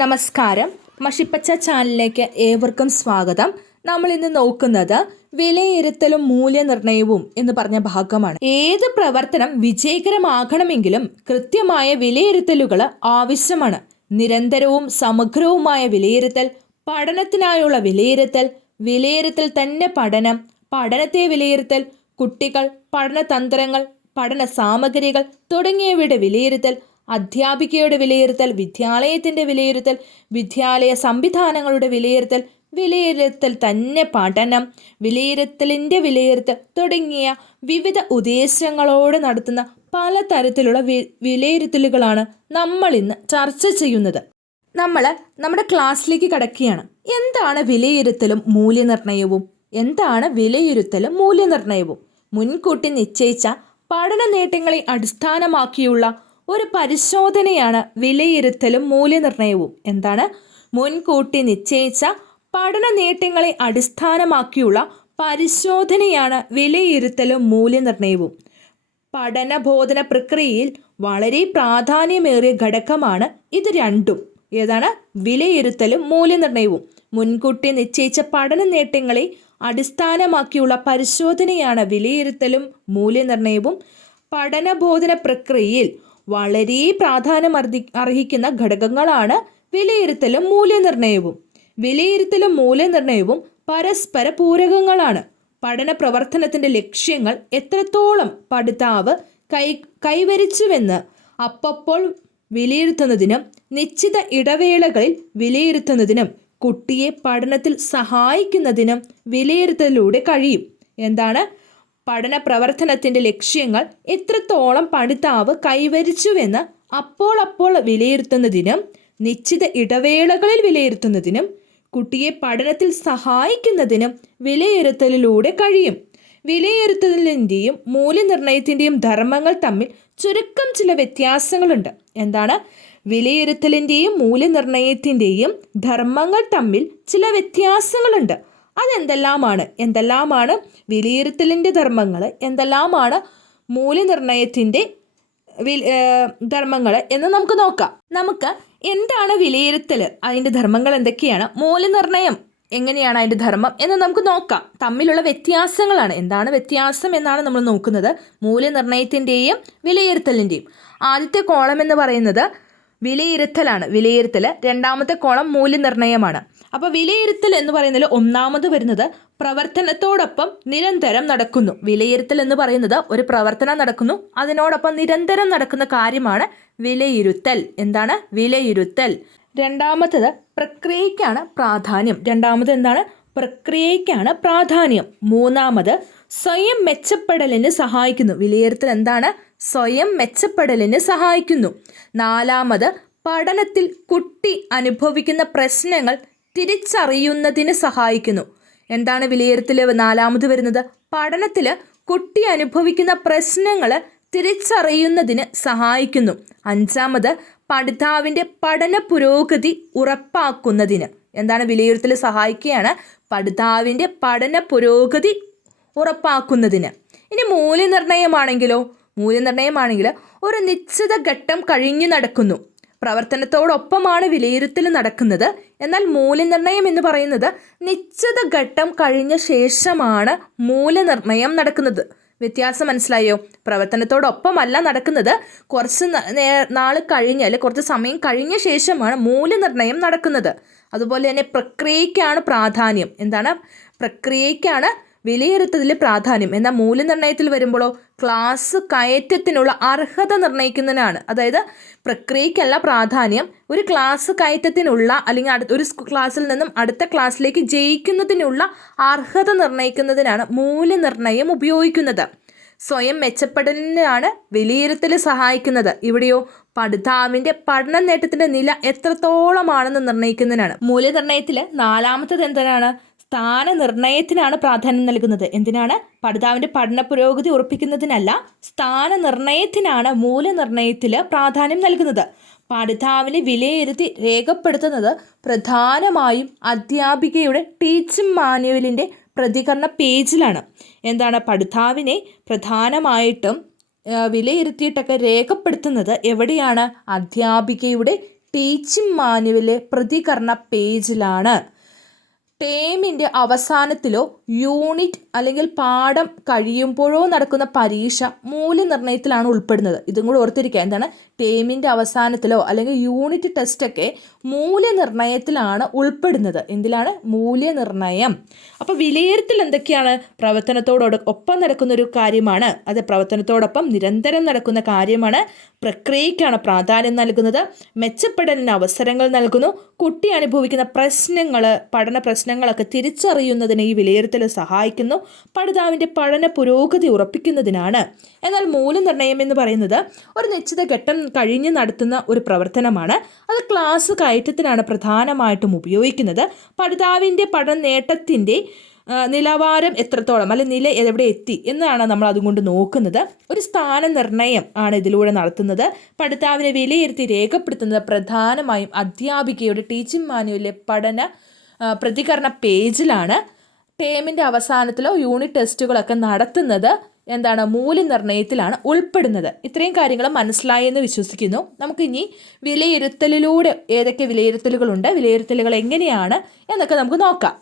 നമസ്കാരം. മഷിപ്പച്ച ചാനലിലേക്ക് ഏവർക്കും സ്വാഗതം. നമ്മൾ ഇന്ന് നോക്കുന്നത് വിലയിരുത്തലും മൂല്യനിർണ്ണയവും എന്ന് പറഞ്ഞ ഭാഗമാണ്. ഏത് പ്രവർത്തനം വിജയകരമാകണമെങ്കിലും കൃത്യമായ വിലയിരുത്തലുകൾ ആവശ്യമാണ്. നിരന്തരവും സമഗ്രവുമായ വിലയിരുത്തൽ, പഠനത്തിനായുള്ള വിലയിരുത്തൽ, വിലയിരുത്തൽ തന്നെ പഠനം, പഠനത്തെ വിലയിരുത്തൽ, കുട്ടികൾ, പഠനതന്ത്രങ്ങൾ, പഠന സാമഗ്രികൾ തുടങ്ങിയവയുടെ വിലയിരുത്തൽ, അധ്യാപികയുടെ വിലയിരുത്തൽ, വിദ്യാലയത്തിൻ്റെ വിലയിരുത്തൽ, വിദ്യാലയ സംവിധാനങ്ങളുടെ വിലയിരുത്തൽ, വിലയിരുത്തൽ തന്നെ പഠനം, വിലയിരുത്തലിൻ്റെ വിലയിരുത്തൽ തുടങ്ങിയ വിവിധ ഉദ്ദേശങ്ങളോടെ നടത്തുന്ന പലതരത്തിലുള്ള വിലയിരുത്തലുകളാണ് നമ്മൾ ഇന്ന് ചർച്ച ചെയ്യുന്നത്. നമ്മൾ നമ്മുടെ ക്ലാസ്സിലേക്ക് കടക്കുകയാണ്. എന്താണ് വിലയിരുത്തലും മൂല്യനിർണ്ണയവും? എന്താണ് വിലയിരുത്തലും മൂല്യനിർണ്ണയവും? മുൻകൂട്ടി നിശ്ചയിച്ച പഠന നേട്ടങ്ങളെ അടിസ്ഥാനമാക്കിയുള്ള ഒരു പരിശോധനയാണ് വിലയിരുത്തലും മൂല്യനിർണ്ണയവും. എന്താണ്? മുൻകൂട്ടി നിശ്ചയിച്ച പഠന നേട്ടങ്ങളെ അടിസ്ഥാനമാക്കിയുള്ള പരിശോധനയാണ് വിലയിരുത്തലും മൂല്യനിർണ്ണയവും. പഠനബോധന പ്രക്രിയയിൽ വളരെ പ്രാധാന്യമേറിയ ഘടകമാണ് ഇത് രണ്ടും. ഏതാണ്? വിലയിരുത്തലും മൂല്യനിർണ്ണയവും. മുൻകൂട്ടി നിശ്ചയിച്ച പഠന നേട്ടങ്ങളെ അടിസ്ഥാനമാക്കിയുള്ള പരിശോധനയാണ് വിലയിരുത്തലും മൂല്യനിർണ്ണയവും. പഠനബോധന പ്രക്രിയയിൽ വളരെ പ്രാധാന്യം അർഹിക്കുന്ന ഘടകങ്ങളാണ് വിലയിരുത്തലും മൂല്യനിർണ്ണയവും. വിലയിരുത്തലും മൂല്യനിർണ്ണയവും പരസ്പര പൂരകങ്ങളാണ്. പഠന പ്രവർത്തനത്തിൻ്റെ ലക്ഷ്യങ്ങൾ എത്രത്തോളം പഠിതാവ് കൈവരിച്ചുവെന്ന് അപ്പോൾ വിലയിരുത്തുന്നതിനും നിശ്ചിത ഇടവേളകളിൽ വിലയിരുത്തുന്നതിനും കുട്ടിയെ പഠനത്തിൽ സഹായിക്കുന്നതിനും വിലയിരുത്തലിലൂടെ കഴിയും. എന്താണ്? പഠന പ്രവർത്തനത്തിൻ്റെ ലക്ഷ്യങ്ങൾ എത്രത്തോളം പഠിതാവ് കൈവരിച്ചുവെന്ന് അപ്പോൾ വിലയിരുത്തുന്നതിനും നിശ്ചിത ഇടവേളകളിൽ വിലയിരുത്തുന്നതിനും കുട്ടിയെ പഠനത്തിൽ സഹായിക്കുന്നതിനും വിലയിരുത്തലിലൂടെ കഴിയും. വിലയിരുത്തലിൻ്റെയും മൂല്യനിർണ്ണയത്തിൻ്റെയും ധർമ്മങ്ങൾ തമ്മിൽ ചുരുക്കം ചില വ്യത്യാസങ്ങളുണ്ട്. എന്താണ്? വിലയിരുത്തലിൻ്റെയും മൂല്യനിർണ്ണയത്തിൻ്റെയും ധർമ്മങ്ങൾ തമ്മിൽ ചില വ്യത്യാസങ്ങളുണ്ട്. എന്തെല്ലാമാണ് വിലയിരുത്തലിൻ്റെ ധർമ്മങ്ങൾ, എന്തെല്ലാമാണ് മൂല്യനിർണ്ണയത്തിൻ്റെ ധർമ്മങ്ങൾ എന്ന് നമുക്ക് നോക്കാം. നമുക്ക് എന്താണ് വിലയിരുത്തൽ, അതിൻ്റെ ധർമ്മങ്ങൾ എന്തൊക്കെയാണ്, മൂല്യനിർണ്ണയം എങ്ങനെയാണ് അതിൻ്റെ ധർമ്മം എന്ന് നമുക്ക് നോക്കാം. തമ്മിലുള്ള വ്യത്യാസങ്ങളാണ്. എന്താണ് വ്യത്യാസം എന്നാണ് നമ്മൾ നോക്കുന്നത്. മൂല്യനിർണ്ണയത്തിൻ്റെയും വിലയിരുത്തലിൻ്റെയും. ആദ്യത്തെ കോളം എന്ന് പറയുന്നത് വിലയിരുത്തലാണ്. വിലയിരുത്തൽ. രണ്ടാമത്തെ കോളം മൂല്യനിർണ്ണയമാണ്. അപ്പോൾ വിലയിരുത്തൽ എന്ന് പറയുന്നതിൽ ഒന്നാമത് വരുന്നത് പ്രവർത്തനത്തോടൊപ്പം നിരന്തരം നടക്കുന്നു. വിലയിരുത്തൽ എന്ന് പറയുന്നത് ഒരു പ്രവർത്തനം നടക്കുന്നു, അതിനോടൊപ്പം നിരന്തരം നടക്കുന്ന കാര്യമാണ് വിലയിരുത്തൽ. എന്താണ്? വിലയിരുത്തൽ. രണ്ടാമത്തത് പ്രക്രിയയ്ക്കാണ് പ്രാധാന്യം. പ്രക്രിയയ്ക്കാണ് പ്രാധാന്യം. മൂന്നാമത് സ്വയം മെച്ചപ്പെടലിന് സഹായിക്കുന്നു. വിലയിരുത്തൽ എന്താണ്? സ്വയം മെച്ചപ്പെടലിന് സഹായിക്കുന്നു. നാലാമത് പഠനത്തിൽ കുട്ടി അനുഭവിക്കുന്ന പ്രശ്നങ്ങൾ തിരിച്ചറിയുന്നതിന് സഹായിക്കുന്നു. എന്താണ് വിലയിരുത്തൽ നാലാമത് വരുന്നത്? പഠനത്തിൽ കുട്ടി അനുഭവിക്കുന്ന പ്രശ്നങ്ങൾ തിരിച്ചറിയുന്നതിന് സഹായിക്കുന്നു. അഞ്ചാമത് പഠിതാവിൻ്റെ പഠന പുരോഗതി ഉറപ്പാക്കുന്നതിന്. എന്താണ്? വിലയിരുത്തൽ സഹായിക്കുകയാണ് പഠിതാവിൻ്റെ പഠന പുരോഗതി ഉറപ്പാക്കുന്നതിന്. ഇനി മൂല്യനിർണ്ണയമാണെങ്കിൽ ഒരു നിശ്ചിത ഘട്ടം കഴിഞ്ഞു നടക്കുന്നു. പ്രവർത്തനത്തോടൊപ്പമാണ് വിലയിരുത്തൽ നടക്കുന്നത്. എന്നാൽ മൂല്യനിർണ്ണയം എന്ന് പറയുന്നത് നിശ്ചിത ഘട്ടം കഴിഞ്ഞ ശേഷമാണ് മൂല്യനിർണ്ണയം നടക്കുന്നത്. വ്യത്യാസം മനസ്സിലായോ? പ്രവർത്തനത്തോടൊപ്പമല്ല നടക്കുന്നത്. കുറച്ച് നാൾ കഴിഞ്ഞാൽ, കുറച്ച് സമയം കഴിഞ്ഞ ശേഷമാണ് മൂല്യനിർണ്ണയം നടക്കുന്നത്. അതുപോലെ തന്നെ പ്രക്രിയയ്ക്കാണ് പ്രാധാന്യം. എന്താണ്? പ്രക്രിയയ്ക്കാണ് വിലയിരുത്തലിൽ പ്രാധാന്യം. എന്നാൽ മൂല്യനിർണ്ണയത്തിൽ വരുമ്പോഴോ ക്ലാസ് കയറ്റത്തിനുള്ള അർഹത നിർണ്ണയിക്കുന്നതിനാണ്. അതായത് പ്രക്രിയയ്ക്കല്ല പ്രാധാന്യം, ഒരു ക്ലാസ് കയറ്റത്തിനുള്ള അല്ലെങ്കിൽ ഒരു ക്ലാസ്സിൽ നിന്നും അടുത്ത ക്ലാസ്സിലേക്ക് ജയിക്കുന്നതിനുള്ള അർഹത നിർണ്ണയിക്കുന്നതിനാണ് മൂല്യനിർണ്ണയം ഉപയോഗിക്കുന്നത്. സ്വയം മെച്ചപ്പെടലിനാണ് വിലയിരുത്തൽ സഹായിക്കുന്നത്. ഇവിടെയോ പഠിതാവിൻ്റെ പഠന നേട്ടത്തിൻ്റെ നില എത്രത്തോളമാണെന്ന് നിർണ്ണയിക്കുന്നതിനാണ്. മൂല്യനിർണ്ണയത്തിൽ നാലാമത്തത് എന്താണ്? സ്ഥാനനിർണ്ണയത്തിനാണ് പ്രാധാന്യം നൽകുന്നത്. എന്തിനാണ്? പഠിതാവിൻ്റെ പഠന പുരോഗതി ഉറപ്പിക്കുന്നതിനല്ല, സ്ഥാനനിർണ്ണയത്തിനാണ് മൂല്യനിർണ്ണയത്തിൽ പ്രാധാന്യം നൽകുന്നത്. പഠിതാവിനെ വിലയിരുത്തി രേഖപ്പെടുത്തുന്നത് പ്രധാനമായും അധ്യാപികയുടെ ടീച്ചിങ് മാനുവലിൻ്റെ പ്രതികരണ പേജിലാണ്. എന്താണ്? പഠിതാവിനെ പ്രധാനമായിട്ടും വിലയിരുത്തിയിട്ടൊക്കെ രേഖപ്പെടുത്തുന്നത് എവിടെയാണ്? അധ്യാപികയുടെ ടീച്ചിങ് മാനുവലിലെ പ്രതികരണ പേജിലാണ്. ടേമിൻ്റെ അവസാനത്തിലോ യൂണിറ്റ് അല്ലെങ്കിൽ പാഠം കഴിയുമ്പോഴോ നടക്കുന്ന പരീക്ഷ മൂല്യനിർണ്ണയത്തിലാണ് ഉൾപ്പെടുന്നത്. ഇതും കൂടി ഓർത്തിരിക്കുക. എന്താണ്? ടേമിൻ്റെ അവസാനത്തിലോ അല്ലെങ്കിൽ യൂണിറ്റ് ടെസ്റ്റൊക്കെ മൂല്യനിർണ്ണയത്തിലാണ് ഉൾപ്പെടുന്നത്. എന്തിലാണ്? മൂല്യനിർണ്ണയം. അപ്പോൾ വിലയിരുത്തൽ എന്തൊക്കെയാണ്? പ്രവർത്തനത്തോടൊപ്പം നടക്കുന്നൊരു കാര്യമാണ്. അത് പ്രവർത്തനത്തോടൊപ്പം നിരന്തരം നടക്കുന്ന കാര്യമാണ്. പ്രക്രിയയ്ക്കാണ് പ്രാധാന്യം നൽകുന്നത്. മെച്ചപ്പെടലിന് അവസരങ്ങൾ നൽകുന്നു. കുട്ടി അനുഭവിക്കുന്ന പ്രശ്നങ്ങൾ, പഠന പ്രശ്നങ്ങളൊക്കെ തിരിച്ചറിയുന്നതിന് ഈ വിലയിരുത്തൽ സഹായിക്കുന്നു. പഠിതാവിൻ്റെ പഠന പുരോഗതി ഉറപ്പിക്കുന്നതിനാണ്. എന്നാൽ മൂല്യനിർണ്ണയം എന്ന് പറയുന്നത് ഒരു നിശ്ചിത ഘട്ടം കഴിഞ്ഞ് നടത്തുന്ന ഒരു പ്രവർത്തനമാണ്. അത് ക്ലാസ് കയറ്റത്തിനാണ് പ്രധാനമായിട്ടും ഉപയോഗിക്കുന്നത്. പഠിതാവിൻ്റെ പഠന നേട്ടത്തിൻ്റെ നിലവാരം എത്രത്തോളം അല്ലെങ്കിൽ നില എവിടെ എത്തി എന്നാണ് നമ്മൾ അതുകൊണ്ട് നോക്കുന്നത്. ഒരു സ്ഥാനനിർണ്ണയം ആണ് ഇതിലൂടെ നടത്തുന്നത്. പഠിതാവിനെ വിലയിരുത്തി രേഖപ്പെടുത്തുന്നത് പ്രധാനമായും അധ്യാപികയുടെ ടീച്ചിങ് മാനുവലിലെ പഠന പ്രതികരണ പേജിലാണ്. ടേമിൻ്റെ അവസാനത്തിലോ യൂണിറ്റ് ടെസ്റ്റുകളൊക്കെ നടത്തുന്നത് എന്താണ്? മൂല്യനിർണ്ണയത്തിലാണ് ഉൾപ്പെടുന്നത്. ഇത്രയും കാര്യങ്ങൾ മനസ്സിലായി എന്ന് വിശ്വസിക്കുന്നു. നമുക്കിനി വിലയിരുത്തലിലൂടെ ഏതൊക്കെ വിലയിരുത്തലുകളുണ്ട്, വിലയിരുത്തലുകൾ എങ്ങനെയാണ് എന്നൊക്കെ നമുക്ക് നോക്കാം.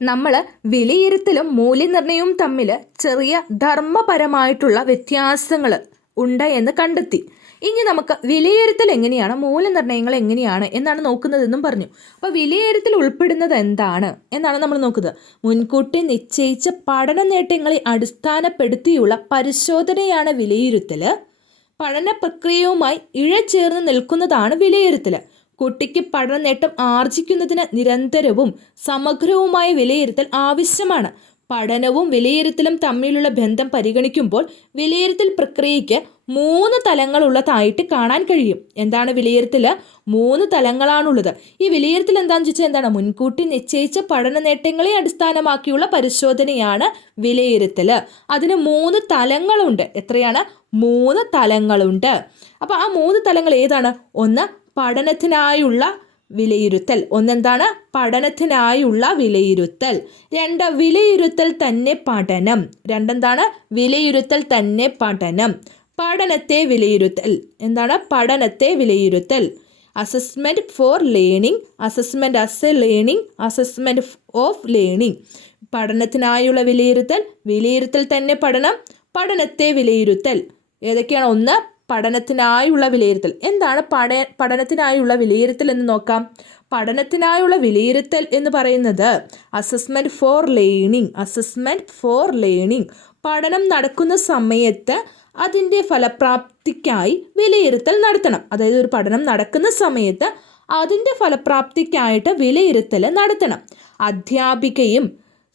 നമ്മൾ വിലയിരുത്തലും മൂല്യനിർണ്ണയവും തമ്മിൽ ചെറിയ ധർമ്മപരമായിട്ടുള്ള വ്യത്യാസങ്ങൾ ഉണ്ട് എന്ന് കണ്ടെത്തി. ഇനി നമുക്ക് വിലയിരുത്തൽ എങ്ങനെയാണ്, മൂല്യനിർണ്ണയങ്ങൾ എങ്ങനെയാണ് എന്നാണ് നോക്കുന്നതെന്നും പറഞ്ഞു. അപ്പോൾ വിലയിരുത്തൽ ഉൾപ്പെടുന്നത് എന്താണ് എന്നാണ് നമ്മൾ നോക്കുന്നത്. മുൻകൂട്ടി നിശ്ചയിച്ച പഠന നേട്ടങ്ങളെ അടിസ്ഥാനപ്പെടുത്തിയുള്ള പരിശോധനയാണ് വിലയിരുത്തൽ. പഠന പ്രക്രിയയുമായി ഇഴചേർന്ന് നിൽക്കുന്നതാണ് വിലയിരുത്തൽ. കുട്ടിക്ക് പഠന നേട്ടം ആർജിക്കുന്നതിന് നിരന്തരവും സമഗ്രവുമായ വിലയിരുത്തൽ ആവശ്യമാണ്. പഠനവും വിലയിരുത്തലും തമ്മിലുള്ള ബന്ധം പരിഗണിക്കുമ്പോൾ വിലയിരുത്തൽ പ്രക്രിയയ്ക്ക് 3 തലങ്ങളുള്ളതായിട്ട് കാണാൻ കഴിയും. എന്താണ് വിലയിരുത്തൽ? 3 തലങ്ങളാണുള്ളത്. ഈ വിലയിരുത്തൽ എന്താണെന്ന് ചോദിച്ചാൽ എന്താണ്? മുൻകൂട്ടി നിശ്ചയിച്ച പഠന നേട്ടങ്ങളെ അടിസ്ഥാനമാക്കിയുള്ള പരിശോധനയാണ് വിലയിരുത്തൽ. അതിന് 3 തലങ്ങളുണ്ട്. എത്രയാണ്? 3 തലങ്ങളുണ്ട്. അപ്പോൾ ആ 3 തലങ്ങൾ ഏതാണ്? ഒന്ന് പഠനത്തിനായുള്ള വിലയിരുത്തൽ. ഒന്നെന്താണ്? പഠനത്തിനായുള്ള വിലയിരുത്തൽ. 2 വിലയിരുത്തൽ തന്നെ പഠനം. രണ്ടെന്താണ്? വിലയിരുത്തൽ തന്നെ പഠനം. പഠനത്തെ വിലയിരുത്തൽ. എന്താണ്? പഠനത്തെ വിലയിരുത്തൽ. Assessment for learning, assessment as a learning, assessment of learning. പഠനത്തിനായുള്ള വിലയിരുത്തൽ, വിലയിരുത്തൽ തന്നെ പഠനം, പഠനത്തെ വിലയിരുത്തൽ. ഏതൊക്കെയാണ്? ഒന്ന് പഠനത്തിനായുള്ള വിലയിരുത്തൽ. എന്താണ് പഠനത്തിനായുള്ള വിലയിരുത്തൽ എന്ന് നോക്കാം. പഠനത്തിനായുള്ള വിലയിരുത്തൽ എന്ന് പറയുന്നത് assessment for learning. Assessment for learning. പഠനം നടക്കുന്ന സമയത്ത് അതിൻ്റെ ഫലപ്രാപ്തിക്കായി വിലയിരുത്തൽ നടത്തണം. അതായത് ഒരു പഠനം നടക്കുന്ന സമയത്ത് അതിൻ്റെ ഫലപ്രാപ്തിക്കായിട്ട് വിലയിരുത്തൽ നടത്തണം. അധ്യാപികയും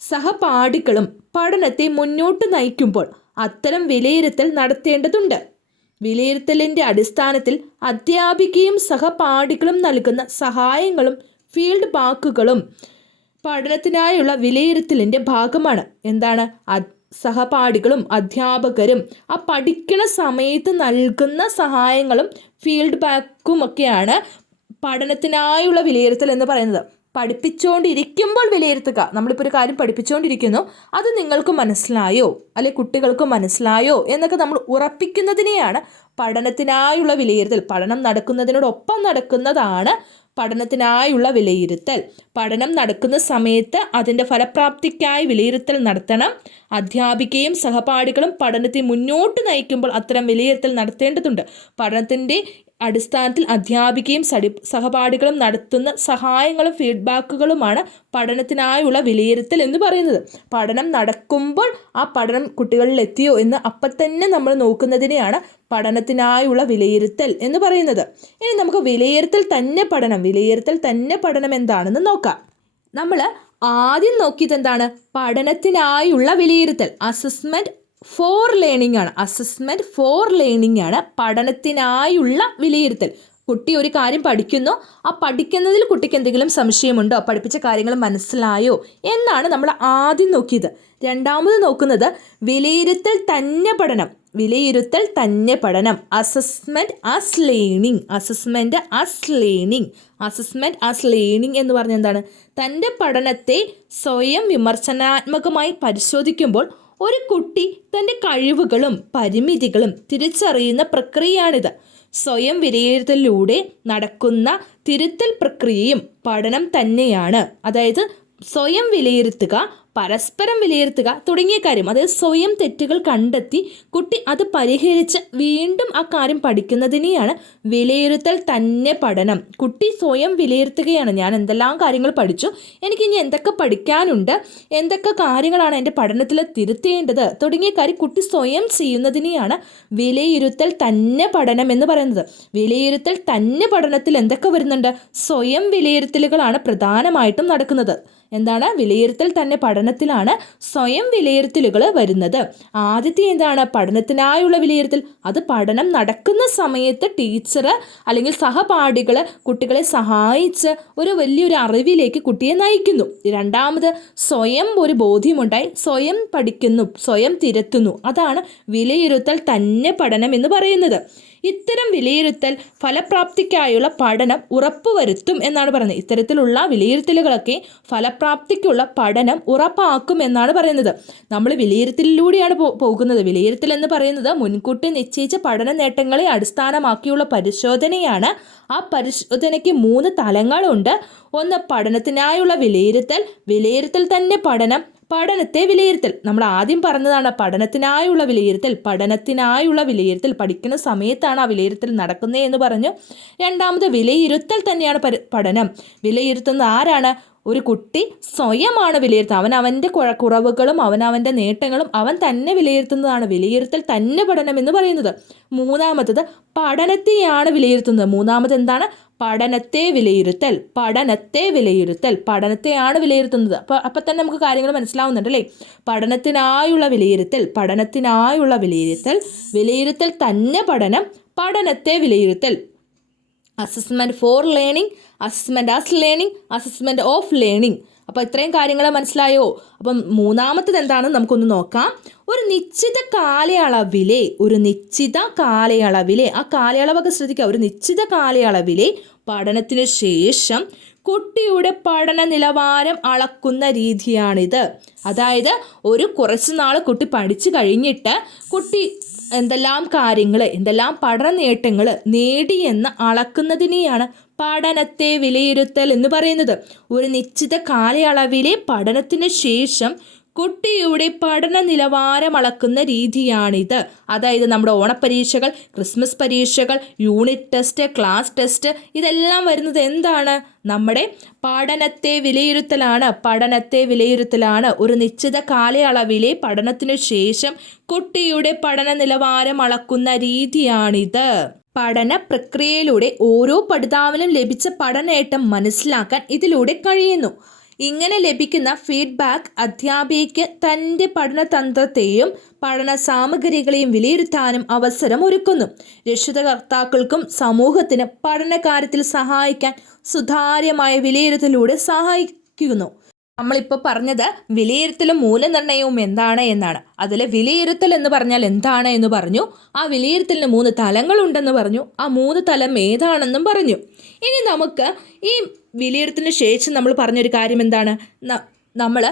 സഹപാഠികളും പഠനത്തെ മുന്നോട്ട് നയിക്കുമ്പോൾ അത്തരം വിലയിരുത്തൽ നടത്തേണ്ടതുണ്ട്. വിലയിരുത്തലിൻ്റെ അടിസ്ഥാനത്തിൽ അധ്യാപികയും സഹപാഠികളും നൽകുന്ന സഹായങ്ങളും ഫീൽഡ് ബാക്കുകളും പഠനത്തിനായുള്ള വിലയിരുത്തലിൻ്റെ ഭാഗമാണ്. എന്താണ്? സഹപാഠികളും അധ്യാപകരും ആ പഠിക്കണ സമയത്ത് നൽകുന്ന സഹായങ്ങളും ഫീൽഡ് ബാക്കും ഒക്കെയാണ് പഠനത്തിനായുള്ള വിലയിരുത്തൽ എന്ന് പറയുന്നത്. പഠിപ്പിച്ചുകൊണ്ടിരിക്കുമ്പോൾ വിലയിരുത്തുക. നമ്മളിപ്പോൾ ഒരു കാര്യം പഠിപ്പിച്ചുകൊണ്ടിരിക്കുന്നു, അത് നിങ്ങൾക്ക് മനസ്സിലായോ അല്ലെ കുട്ടികൾക്ക് മനസ്സിലായോ എന്നൊക്കെ നമ്മൾ ഉറപ്പിക്കുന്നതിനെയാണ് പഠനത്തിനായുള്ള വിലയിരുത്തൽ. പഠനം നടക്കുന്നതിനോടൊപ്പം നടക്കുന്നതാണ് പഠനത്തിനായുള്ള വിലയിരുത്തൽ. പഠനം നടക്കുന്ന സമയത്ത് അതിൻ്റെ ഫലപ്രാപ്തിക്കായി വിലയിരുത്തൽ നടത്തണം. അധ്യാപികയും സഹപാഠികളും പഠനത്തെ മുന്നോട്ട് നയിക്കുമ്പോൾ അത്തരം വിലയിരുത്തൽ നടത്തേണ്ടതുണ്ട്. പഠനത്തിൻ്റെ അടിസ്ഥാനത്തിൽ അധ്യാപികയും സഹപാഠികളും നടത്തുന്ന സഹായങ്ങളും ഫീഡ്ബാക്കുകളുമാണ് പഠനത്തിനായുള്ള വിലയിരുത്തൽ എന്ന് പറയുന്നത്. പഠനം നടക്കുമ്പോൾ ആ പഠനം കുട്ടികളിൽ എത്തിയോ എന്ന് അപ്പം തന്നെ നമ്മൾ നോക്കുന്നതിനെയാണ് പഠനത്തിനായുള്ള വിലയിരുത്തൽ എന്ന് പറയുന്നത്. ഇനി നമുക്ക് വിലയിരുത്തൽ തന്നെ പഠനം എന്താണെന്ന് നോക്കാം. നമ്മൾ ആദ്യം നോക്കിയത് എന്താണ്? പഠനത്തിനായുള്ള വിലയിരുത്തൽ. അസസ്മെൻറ്റ് ഫോർ ലേണിംഗ് ആണ്. അസസ്മെൻറ്റ് ഫോർ ലേണിംഗ് ആണ് പഠനത്തിനായുള്ള വിലയിരുത്തൽ. കുട്ടി ഒരു കാര്യം പഠിക്കുന്നു, ആ പഠിക്കുന്നതിൽ കുട്ടിക്ക് എന്തെങ്കിലും സംശയമുണ്ടോ, പഠിപ്പിച്ച കാര്യങ്ങൾ മനസ്സിലായോ എന്നാണ് നമ്മൾ ആദ്യം നോക്കിയത്. രണ്ടാമത് നോക്കുന്നത് വിലയിരുത്തൽ തന്നെ പഠനം. വിലയിരുത്തൽ തന്നെ പഠനം. Assessment as learning. Assessment as learning. Assessment as learning എന്ന് പറഞ്ഞാൽ എന്താണ്? തൻ്റെ പഠനത്തെ സ്വയം വിമർശനാത്മകമായി പരിശോധിക്കുമ്പോൾ ഒരു കുട്ടി തൻ്റെ കഴിവുകളും പരിമിതികളും തിരിച്ചറിയുന്ന പ്രക്രിയയാണിത്. സ്വയം വിലയിരുത്തലിലൂടെ നടക്കുന്ന തിരുത്തൽ പ്രക്രിയയും പഠനം തന്നെയാണ്. അതായത് സ്വയം വിലയിരുത്തുക, പരസ്പരം വിലയിരുത്തുക തുടങ്ങിയ കാര്യം, അതായത് സ്വയം തെറ്റുകൾ കണ്ടെത്തി കുട്ടി അത് പരിഹരിച്ച് വീണ്ടും ആ കാര്യം പഠിക്കുന്നതിനെയാണ് വിലയിരുത്തൽ തന്നെ പഠനം. കുട്ടി സ്വയം വിലയിരുത്തുകയാണ്, ഞാൻ എന്തെല്ലാം കാര്യങ്ങൾ പഠിച്ചു, എനിക്കിനി എന്തൊക്കെ പഠിക്കാനുണ്ട്, എന്തൊക്കെ കാര്യങ്ങളാണ് എൻ്റെ പഠനത്തിൽ തിരുത്തേണ്ടത് തുടങ്ങിയ കാര്യം കുട്ടി സ്വയം ചെയ്യുന്നതിനെയാണ് വിലയിരുത്തൽ തന്നെ പഠനം എന്ന് പറയുന്നത്. വിലയിരുത്തൽ തന്നെ പഠനത്തിൽ എന്തൊക്കെ വരുന്നുണ്ട്? സ്വയം വിലയിരുത്തലുകളാണ് പ്രധാനമായിട്ടും നടക്കുന്നത്. എന്താണ്? വിലയിരുത്തൽ തന്നെ പഠനത്തിലാണ് സ്വയം വിലയിരുത്തലുകൾ വരുന്നത്. ആദ്യത്തെ എന്താണ്? പഠനത്തിനായുള്ള വിലയിരുത്തൽ. അത് പഠനം നടക്കുന്ന സമയത്ത് ടീച്ചർ അല്ലെങ്കിൽ സഹപാഠികൾ കുട്ടികളെ സഹായിച്ച് ഒരു വലിയൊരു അറിവിലേക്ക് കുട്ടിയെ നയിക്കുന്നു. രണ്ടാമത് സ്വയം ഒരു ബോധ്യമുണ്ടായി സ്വയം പഠിക്കുന്നു, സ്വയം തിരുത്തുന്നു. അതാണ് വിലയിരുത്തൽ തന്നെ പഠനം എന്ന് പറയുന്നത്. ഇത്തരം വിലയിരുത്തൽ ഫലപ്രാപ്തിക്കായുള്ള പഠനം ഉറപ്പുവരുത്തും എന്നാണ് പറയുന്നത്. ഇത്തരത്തിലുള്ള വിലയിരുത്തലുകളൊക്കെ ഫലപ്രാപ്തിക്കുള്ള പഠനം ഉറപ്പാക്കും എന്നാണ് പറയുന്നത്. നമ്മൾ വിലയിരുത്തലിലൂടെയാണ് പോകുന്നത്. വിലയിരുത്തൽ എന്ന് പറയുന്നത് മുൻകൂട്ടി നിശ്ചയിച്ച പഠന നേട്ടങ്ങളെ അടിസ്ഥാനമാക്കിയുള്ള പരിശോധനയാണ്. ആ പരിശോധനയ്ക്ക് 3 തലങ്ങളുണ്ട്. ഒന്ന് പഠനത്തിനായുള്ള വിലയിരുത്തൽ, വിലയിരുത്തൽ തന്നെ പഠനം, പഠനത്തെ വിലയിരുത്തൽ. നമ്മൾ ആദ്യം പറഞ്ഞതാണ് പഠനത്തിനായുള്ള വിലയിരുത്തൽ. പഠനത്തിനായുള്ള വിലയിരുത്തൽ പഠിക്കുന്ന സമയത്താണ് ആ വിലയിരുത്തൽ നടക്കുന്നത് എന്ന് പറഞ്ഞു. രണ്ടാമത് വിലയിരുത്തൽ തന്നെയാണ് പഠനം. വിലയിരുത്തുന്നത് ആരാണ്? ഒരു കുട്ടി സ്വയമാണ് വിലയിരുത്തുന്നത്. അവൻ്റെ കുറവുകളും അവൻ്റെ നേട്ടങ്ങളും അവൻ തന്നെ വിലയിരുത്തുന്നതാണ് വിലയിരുത്തൽ തന്നെ പഠനം എന്ന് പറയുന്നത്. മൂന്നാമത്തത് പഠനത്തെയാണ് വിലയിരുത്തുന്നത്. മൂന്നാമത് എന്താണ്? പഠനത്തെ വിലയിരുത്തൽ. പഠനത്തെ വിലയിരുത്തൽ, പഠനത്തെയാണ് വിലയിരുത്തുന്നത്. അപ്പം തന്നെ നമുക്ക് കാര്യങ്ങൾ മനസ്സിലാവുന്നുണ്ട് അല്ലേ? പഠനത്തിനായുള്ള വിലയിരുത്തൽ, പഠനത്തിനായുള്ള വിലയിരുത്തൽ, വിലയിരുത്തൽ തന്നെ പഠനം, പഠനത്തെ വിലയിരുത്തൽ. Assessment for learning, assessment as learning, assessment of learning. അപ്പോൾ ഇത്രയും കാര്യങ്ങൾ മനസ്സിലായോ? അപ്പം മൂന്നാമത്തത് എന്താണെന്ന് നമുക്കൊന്ന് നോക്കാം. ഒരു നിശ്ചിത കാലയളവിലെ ആ കാലയളവൊക്കെ ശ്രദ്ധിക്കുക. ഒരു നിശ്ചിത കാലയളവിലെ പഠനത്തിന് ശേഷം കുട്ടിയുടെ പഠന നിലവാരം അളക്കുന്ന രീതിയാണിത്. അതായത് ഒരു കുറച്ച് നാൾ കുട്ടി പഠിച്ചു കഴിഞ്ഞിട്ട് കുട്ടി എന്തെല്ലാം കാര്യങ്ങൾ, എന്തെല്ലാം പഠന നേട്ടങ്ങൾ നേടിയെന്ന് അളക്കുന്നതിനെയാണ് പഠനത്തെ വിലയിരുത്തൽ എന്ന് പറയുന്നത്. ഒരു നിശ്ചിത കാലയളവിലെ പഠനത്തിന് ശേഷം കുട്ടിയുടെ പഠന നിലവാരം അളക്കുന്ന രീതിയാണിത്. അതായത് നമ്മുടെ ഓണപ്പരീക്ഷകൾ, ക്രിസ്മസ് പരീക്ഷകൾ, യൂണിറ്റ് ടെസ്റ്റ്, ക്ലാസ് ടെസ്റ്റ്, ഇതെല്ലാം വരുന്നത് എന്താണ്? നമ്മുടെ പഠനത്തെ വിലയിരുത്തലാണ്. പഠനത്തെ വിലയിരുത്തലാണ്. ഒരു നിശ്ചിത കാലയളവിലെ പഠനത്തിനു ശേഷം കുട്ടിയുടെ പഠന നിലവാരം അളക്കുന്ന രീതിയാണിത്. പഠന പ്രക്രിയയിലൂടെ ഓരോ പഠിതാവിനും ലഭിച്ച പഠനനേട്ടം മനസ്സിലാക്കാൻ ഇതിലൂടെ കഴിയുന്നു. ഇങ്ങനെ ലഭിക്കുന്ന ഫീഡ്ബാക്ക് അധ്യാപികയ്ക്ക് തൻ്റെ പഠനതന്ത്രത്തെയും പഠന സാമഗ്രികളെയും വിലയിരുത്താനും അവസരം ഒരുക്കുന്നു. രക്ഷിതാക്കൾക്കും സമൂഹത്തിനും പഠനകാര്യത്തിൽ സഹായിക്കാൻ സുതാര്യമായ വിലയിരുത്തലിലൂടെ സഹായിക്കുന്നു. നമ്മളിപ്പോൾ പറഞ്ഞത് വിലയിരുത്തലും മൂല്യനിർണ്ണയവും എന്താണ് എന്നാണ്. അതിൽ വിലയിരുത്തൽ എന്ന് പറഞ്ഞാൽ എന്താണ് എന്ന് പറഞ്ഞു. ആ വിലയിരുത്തലിന് 3 തലങ്ങളുണ്ടെന്ന് പറഞ്ഞു. ആ 3 തലം ഏതാണെന്നും പറഞ്ഞു. ഇനി നമുക്ക് ഈ വിലയിരുത്തലിന് ശേഷം നമ്മൾ പറഞ്ഞൊരു കാര്യം എന്താണ്? നമ്മൾ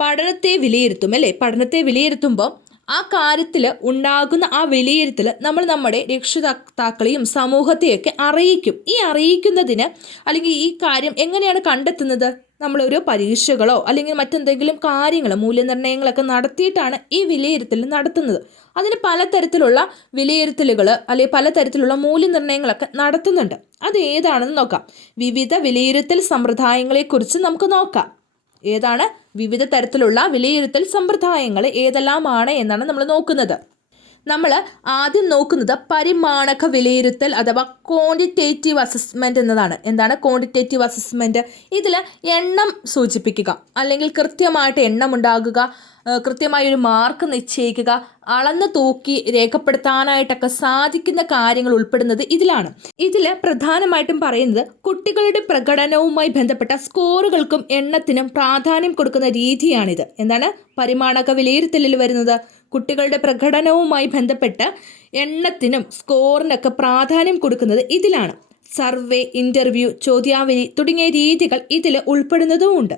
പഠനത്തെ വിലയിരുത്തും അല്ലേ? പഠനത്തെ വിലയിരുത്തുമ്പോൾ ആ കാര്യത്തിൽ ഉണ്ടാകുന്ന ആ വിലയിരുത്തൽ നമ്മൾ നമ്മുടെ രക്ഷിതാക്കളെയും സമൂഹത്തെയൊക്കെ അറിയിക്കും. ഈ അറിയിക്കുന്നതിന് അല്ലെങ്കിൽ ഈ കാര്യം എങ്ങനെയാണ് കണ്ടെത്തുന്നത്? നമ്മളൊരു പരീക്ഷകളോ അല്ലെങ്കിൽ മറ്റെന്തെങ്കിലും കാര്യങ്ങൾ, മൂല്യനിർണ്ണയങ്ങളൊക്കെ നടത്തിയിട്ടാണ് ഈ വിലയിരുത്തൽ നടത്തുന്നത്. അതിന് പലതരത്തിലുള്ള വിലയിരുത്തലുകൾ അല്ലെങ്കിൽ പലതരത്തിലുള്ള മൂല്യനിർണ്ണയങ്ങളൊക്കെ നടത്തുന്നുണ്ട്. അത് ഏതാണെന്ന് നോക്കാം. വിവിധ വിലയിരുത്തൽ സമ്പ്രദായങ്ങളെക്കുറിച്ച് നമുക്ക് നോക്കാം. ഏതാണ്? വിവിധ തരത്തിലുള്ള വിലയിരുത്തൽ സമ്പ്രദായങ്ങൾ ഏതെല്ലാമാണ് എന്നാണ് നമ്മൾ നോക്കുന്നത്. നമ്മൾ ആദ്യം നോക്കുന്നത് പരിമാണക വിലയിരുത്തൽ അഥവാ ക്വാണ്ടിറ്റേറ്റീവ് അസസ്മെൻറ്റ് എന്നതാണ്. എന്താണ് ക്വാണ്ടിറ്റേറ്റീവ് അസസ്മെൻറ്റ്? ഇതിൽ എണ്ണം സൂചിപ്പിക്കുക, അല്ലെങ്കിൽ കൃത്യമായിട്ട് എണ്ണം ഉണ്ടാകുക, കൃത്യമായൊരു മാർക്ക് നിശ്ചയിക്കുക, അളന്ന് തൂക്കി രേഖപ്പെടുത്താനായിട്ടൊക്കെ സാധിക്കുന്ന കാര്യങ്ങൾ ഉൾപ്പെടുന്നത് ഇതിലാണ്. ഇതിൽ പ്രധാനമായിട്ടും പറയുന്നത് കുട്ടികളുടെ പ്രകടനവുമായി ബന്ധപ്പെട്ട സ്കോറുകൾക്കും എണ്ണത്തിനും പ്രാധാന്യം കൊടുക്കുന്ന രീതിയാണിത്. എന്താണ് പരിമാണക വിലയിരുത്തലിൽ വരുന്നത്? കുട്ടികളുടെ പ്രകടനവുമായി ബന്ധപ്പെട്ട് എണ്ണത്തിനും സ്കോറിനൊക്കെ പ്രാധാന്യം കൊടുക്കുന്നത് ഇതിലാണ്. സർവേ, ഇൻ്റർവ്യൂ, ചോദ്യാവലി തുടങ്ങിയ രീതികൾ ഇതിൽ ഉൾപ്പെടുന്നതുമുണ്ട്.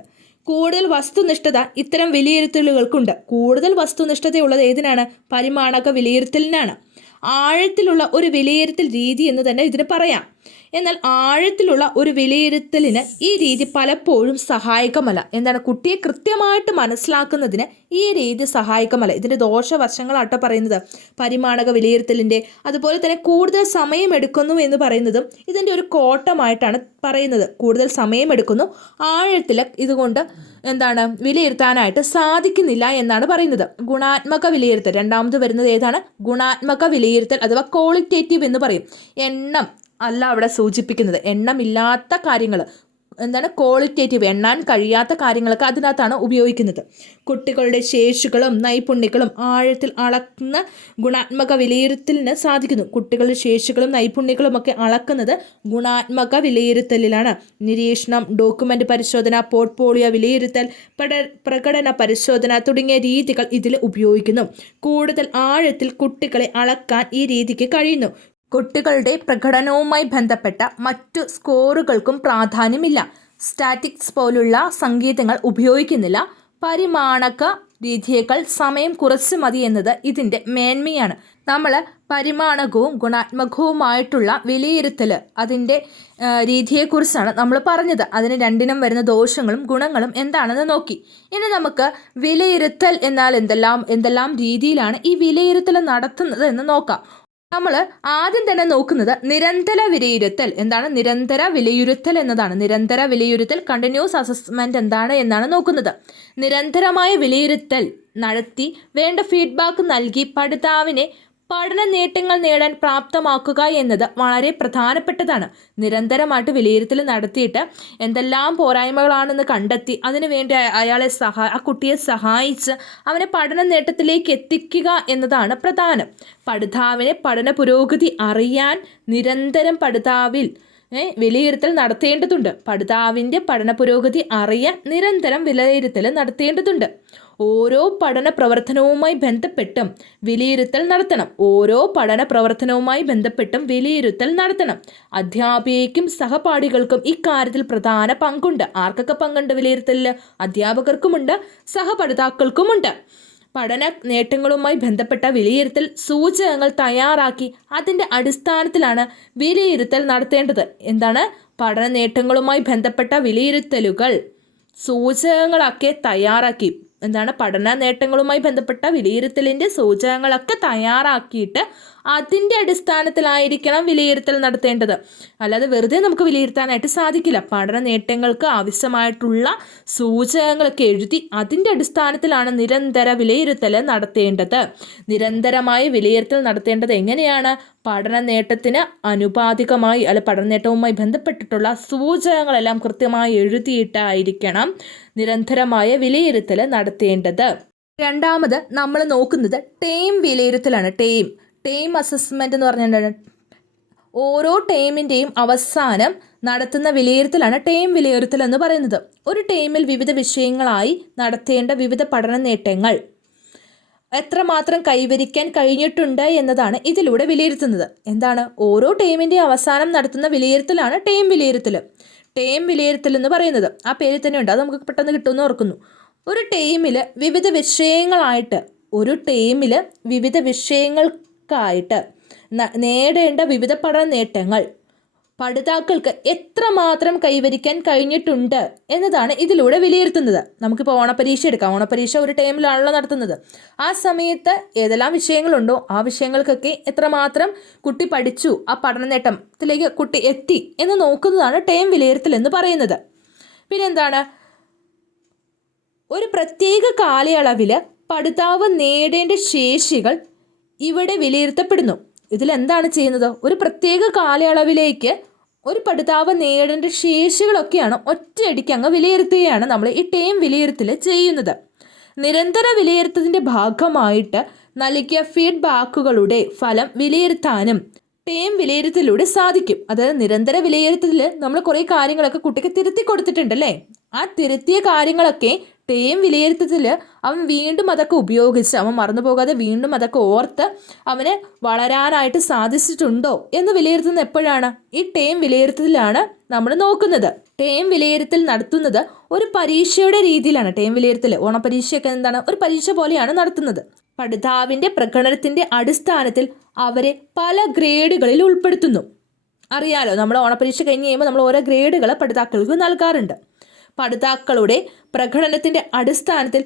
കൂടുതൽ വസ്തുനിഷ്ഠത ഇത്തരം വിലയിരുത്തലുകൾക്കുണ്ട്. കൂടുതൽ വസ്തുനിഷ്ഠതയുള്ളത് ഏതിനാണ്? പരിമാണക വിലയിരുത്തലിനാണ്. ആഴത്തിലുള്ള ഒരു വിലയിരുത്തൽ രീതി എന്ന് തന്നെ ഇതിന് പറയാം. എന്നാൽ ആഴത്തിലുള്ള ഒരു വിലയിരുത്തലിന് ഈ രീതി പലപ്പോഴും സഹായകമല്ല. എന്താണ്, കുട്ടിയെ കൃത്യമായിട്ട് മനസ്സിലാക്കുന്നതിന് ഈ രീതി സഹായകമല്ല. ഇതിൻ്റെ ദോഷവശങ്ങളാട്ടോ പറയുന്നത്. പരിമാണക വിലയിരുത്തലിൻ്റെ അതുപോലെ തന്നെ കൂടുതൽ സമയമെടുക്കുന്നു എന്ന് പറയുന്നതും ഇതിൻ്റെ ഒരു കോട്ടമായിട്ടാണ് പറയുന്നത്. കൂടുതൽ സമയമെടുക്കുന്നു, ആഴത്തിൽ ഇതുകൊണ്ട് വിലയിരുത്താനായിട്ട് സാധിക്കുന്നില്ല എന്നാണ് പറയുന്നത്. ഗുണാത്മക വിലയിരുത്തൽ രണ്ടാമത് വരുന്നത് ഏതാണ്? ഗുണാത്മക വിലയിരുത്തൽ അഥവാ ക്വാളിറ്റേറ്റീവ് എന്ന് പറയും. എണ്ണം അല്ല അവിടെ സൂചിപ്പിക്കുന്നത്. എണ്ണമില്ലാത്ത കാര്യങ്ങൾ ക്വാളിറ്റേറ്റീവ്, എണ്ണാൻ കഴിയാത്ത കാര്യങ്ങളൊക്കെ അതിനകത്താണ് ഉപയോഗിക്കുന്നത്. കുട്ടികളുടെ ശേഷികളും നൈപുണ്യങ്ങളും ആഴത്തിൽ അളക്കുന്ന ഗുണാത്മക വിലയിരുത്തലിന് സാധിക്കുന്നു. കുട്ടികളുടെ ശേഷികളും നൈപുണ്യങ്ങളും ഒക്കെ അളക്കുന്നത് ഗുണാത്മക വിലയിരുത്തലിലാണ്. നിരീക്ഷണം, ഡോക്യുമെൻ്റ് പരിശോധന, പോർട്ട്ഫോളിയോ വിലയിരുത്തൽ, പ്രകടന പരിശോധന തുടങ്ങിയ രീതികൾ ഇതിൽ ഉപയോഗിക്കുന്നു. കൂടുതൽ ആഴത്തിൽ കുട്ടികളെ അളക്കാൻ ഈ രീതിക്ക് കഴിയുന്നു. കുട്ടികളുടെ പ്രകടനവുമായി ബന്ധപ്പെട്ട മറ്റു സ്കോറുകൾക്കും പ്രാധാന്യമില്ല. സ്റ്റാറ്റിക്സ് പോലുള്ള സംഗീതങ്ങൾ ഉപയോഗിക്കുന്നില്ല. പരിമാണക രീതിയേക്കാൾ സമയം കുറച്ച് മതി എന്നത് ഇതിൻ്റെ മേന്മയാണ്. നമ്മൾ പരിമാണകവും ഗുണാത്മകവുമായിട്ടുള്ള വിലയിരുത്തൽ അതിൻ്റെ രീതിയെക്കുറിച്ചാണ് നമ്മൾ പറഞ്ഞത്. അതിന് രണ്ടിനും വരുന്ന ദോഷങ്ങളും ഗുണങ്ങളും എന്താണെന്ന് നോക്കി. ഇനി നമുക്ക് വിലയിരുത്തൽ എന്നാൽ എന്തെല്ലാം രീതിയിലാണ് ഈ വിലയിരുത്തൽ നടത്തുന്നത് എന്ന് നോക്കാം. നമ്മൾ ആദ്യം തന്നെ നോക്കുന്നത് നിരന്തര വിലയിരുത്തൽ. എന്താണ് നിരന്തര വിലയിരുത്തൽ എന്നതാണ്. നിരന്തര വിലയിരുത്തൽ, കണ്ടിന്യൂസ് അസസ്മെൻറ്റ് എന്താണ് എന്നാണ് നോക്കുന്നത്. നിരന്തരമായ വിലയിരുത്തൽ നടത്തി വേണ്ട ഫീഡ്ബാക്ക് നൽകി പഠിതാവിനെ പഠന നേട്ടങ്ങൾ നേടാൻ പ്രാപ്തമാക്കുക എന്നത് വളരെ പ്രധാനപ്പെട്ടതാണ്. നിരന്തരമായിട്ട് വിലയിരുത്തൽ നടത്തിയിട്ട് എന്തെല്ലാം പോരായ്മകളാണെന്ന് കണ്ടെത്തി അതിനുവേണ്ടി ആ കുട്ടിയെ സഹായിച്ച് അവനെ പഠന നേട്ടത്തിലേക്ക് എത്തിക്കുക എന്നതാണ് പ്രധാനം. പഠിതാവിനെ പഠന പുരോഗതി അറിയാൻ നിരന്തരം പഠിതാവിൽ വിലയിരുത്തൽ നടത്തേണ്ടതുണ്ട്. പഠിതാവിൻ്റെ പഠന പുരോഗതി അറിയാൻ നിരന്തരം വിലയിരുത്തൽ നടത്തേണ്ടതുണ്ട്. ഓരോ പഠന പ്രവർത്തനവുമായി ബന്ധപ്പെട്ടും വിലയിരുത്തൽ നടത്തണം. അധ്യാപികയ്ക്കും സഹപാഠികൾക്കും ഇക്കാര്യത്തിൽ പ്രധാന പങ്കുണ്ട്. ആർക്കൊക്കെ പങ്കുണ്ട് വിലയിരുത്തലിൽ? അധ്യാപകർക്കുമുണ്ട്, സഹപഠിതാക്കൾക്കുമുണ്ട്. പഠന നേട്ടങ്ങളുമായി ബന്ധപ്പെട്ട വിലയിരുത്തൽ സൂചകങ്ങൾ തയ്യാറാക്കി അതിൻ്റെ അടിസ്ഥാനത്തിലാണ് വിലയിരുത്തൽ നടത്തേണ്ടത്. പഠന നേട്ടങ്ങളുമായി ബന്ധപ്പെട്ട വിലയിരുത്തലുകൾ സൂചകങ്ങളൊക്കെ തയ്യാറാക്കി പഠന നേട്ടങ്ങളുമായി ബന്ധപ്പെട്ട വിലയിരുത്തലിൻ്റെ സൂചകങ്ങളൊക്കെ തയ്യാറാക്കിയിട്ട് അതിൻ്റെ അടിസ്ഥാനത്തിലായിരിക്കണം വിലയിരുത്തൽ നടത്തേണ്ടത്. അല്ലാതെ വെറുതെ നമുക്ക് വിലയിരുത്താനായിട്ട് സാധിക്കില്ല. പഠന നേട്ടങ്ങൾക്ക് ആവശ്യമായിട്ടുള്ള സൂചകങ്ങളൊക്കെ എഴുതി അതിൻ്റെ അടിസ്ഥാനത്തിലാണ് നിരന്തര വിലയിരുത്തൽ നടത്തേണ്ടത്. നിരന്തരമായി വിലയിരുത്തൽ നടത്തേണ്ടത് എങ്ങനെയാണ്? പഠന നേട്ടത്തിന് അനുപാതികമായി പഠന നേട്ടവുമായി ബന്ധപ്പെട്ടിട്ടുള്ള സൂചകങ്ങളെല്ലാം കൃത്യമായി എഴുതിയിട്ടായിരിക്കണം നിരന്തരമായ വിലയിരുത്തൽ നടത്തേണ്ടത്. രണ്ടാമത് നമ്മൾ നോക്കുന്നത് ടേം വിലയിരുത്തലാണ്. ടേം അസസ്മെൻ്റ് എന്ന് പറഞ്ഞാൽ ഓരോ ടേമിൻ്റെയും അവസാനം നടത്തുന്ന വിലയിരുത്തലാണ് ടേം വിലയിരുത്തൽ എന്ന് പറയുന്നത്. ഒരു ടേമിൽ വിവിധ വിഷയങ്ങളായി നടത്തേണ്ട വിവിധ പഠന നേട്ടങ്ങൾ എത്രമാത്രം കൈവരിക്കാൻ കഴിഞ്ഞിട്ടുണ്ട് എന്നതാണ് ഇതിലൂടെ വിലയിരുത്തുന്നത്. ഓരോ ടേമിൻ്റെയും അവസാനം നടത്തുന്ന വിലയിരുത്തലാണ് ടേം വിലയിരുത്തൽ. ടേം വിലയിരുത്തൽ എന്ന് പറയുന്നത് ആ പേരിൽ തന്നെ ഉണ്ട്. അത് നമുക്ക് പെട്ടെന്ന് കിട്ടുമെന്ന് ഓർക്കുന്നു. ഒരു ടേമിൽ വിവിധ വിഷയങ്ങൾക്കായിട്ട് നേടേണ്ട വിവിധ പഠന നേട്ടങ്ങൾ പഠിതാക്കൾക്ക് എത്രമാത്രം കൈവരിക്കാൻ കഴിഞ്ഞിട്ടുണ്ട് എന്നതാണ് ഇതിലൂടെ വിലയിരുത്തുന്നത്. നമുക്കിപ്പോൾ ഓണപ്പരീക്ഷ എടുക്കാം. ഓണപ്പരീക്ഷ ഒരു ടൈമിലാണല്ലോ നടത്തുന്നത്. ആ സമയത്ത് ഏതെല്ലാം വിഷയങ്ങളുണ്ടോ ആ വിഷയങ്ങൾക്കൊക്കെ എത്രമാത്രം കുട്ടി പഠിച്ചു, ആ പഠന നേട്ടത്തിലേക്ക് കുട്ടി എത്തി എന്ന് നോക്കുന്നതാണ് ടൈം വിലയിരുത്തൽ എന്ന് പറയുന്നത്. പിന്നെ ഒരു പ്രത്യേക കാലയളവിൽ പഠിതാവ് നേടേണ്ട ശേഷികൾ ഇവിടെ വിലയിരുത്തപ്പെടുന്നു. ഇതിലെന്താണ് ചെയ്യുന്നത്? ഒരു പ്രത്യേക കാലയളവിലേക്ക് ഒരു പഠിതാവ് നേടേണ്ട ശേഷികളൊക്കെയാണ് ഒറ്റയടിക്ക് അങ്ങ് വിലയിരുത്തുകയാണ് നമ്മൾ ഈ ടേം വിലയിരുത്തൽ ചെയ്യുന്നത്. നിരന്തര വിലയിരുത്തലിൻ്റെ ഭാഗമായിട്ട് നൽകിയ ഫീഡ്ബാക്കുകളുടെ ഫലം വിലയിരുത്താനും ടേം വിലയിരുത്തലിലൂടെ സാധിക്കും. അതായത് നിരന്തര വിലയിരുത്തലിൽ നമ്മൾ കുറേ കാര്യങ്ങളൊക്കെ കുട്ടിക്ക് തിരുത്തി കൊടുത്തിട്ടുണ്ടല്ലേ. ആ തിരുത്തിയ കാര്യങ്ങളൊക്കെ ടേം വിലയിരുത്തലിൽ അവൻ വീണ്ടും അതൊക്കെ ഉപയോഗിച്ച് അവൻ മറന്നു പോകാതെ വീണ്ടും അതൊക്കെ ഓർത്ത് അവന് വളരാനായിട്ട് സാധിച്ചിട്ടുണ്ടോ എന്ന് വിലയിരുത്തുന്നത് എപ്പോഴാണ്? ഈ ടേം വിലയിരുത്തലിലാണ് നമ്മൾ നോക്കുന്നത്. ടേം വിലയിരുത്തൽ നടത്തുന്നത് ഒരു പരീക്ഷയുടെ രീതിയിലാണ്. ടേം വിലയിരുത്തൽ ഓണപ്പരീക്ഷയൊക്കെ ഒരു പരീക്ഷ പോലെയാണ് നടത്തുന്നത്. പഠിതാവിൻ്റെ പ്രകടനത്തിൻ്റെ അടിസ്ഥാനത്തിൽ അവരെ പല ഗ്രേഡുകളിൽ ഉൾപ്പെടുത്തുന്നു. അറിയാലോ, നമ്മൾ ഓണപ്പരീക്ഷ കഴിഞ്ഞ് കഴിയുമ്പോൾ നമ്മൾ ഓരോ ഗ്രേഡുകൾ പഠിതാക്കൾക്ക് നൽകാറുണ്ട്. പഠിതാക്കളുടെ പ്രകടനത്തിൻ്റെ അടിസ്ഥാനത്തിൽ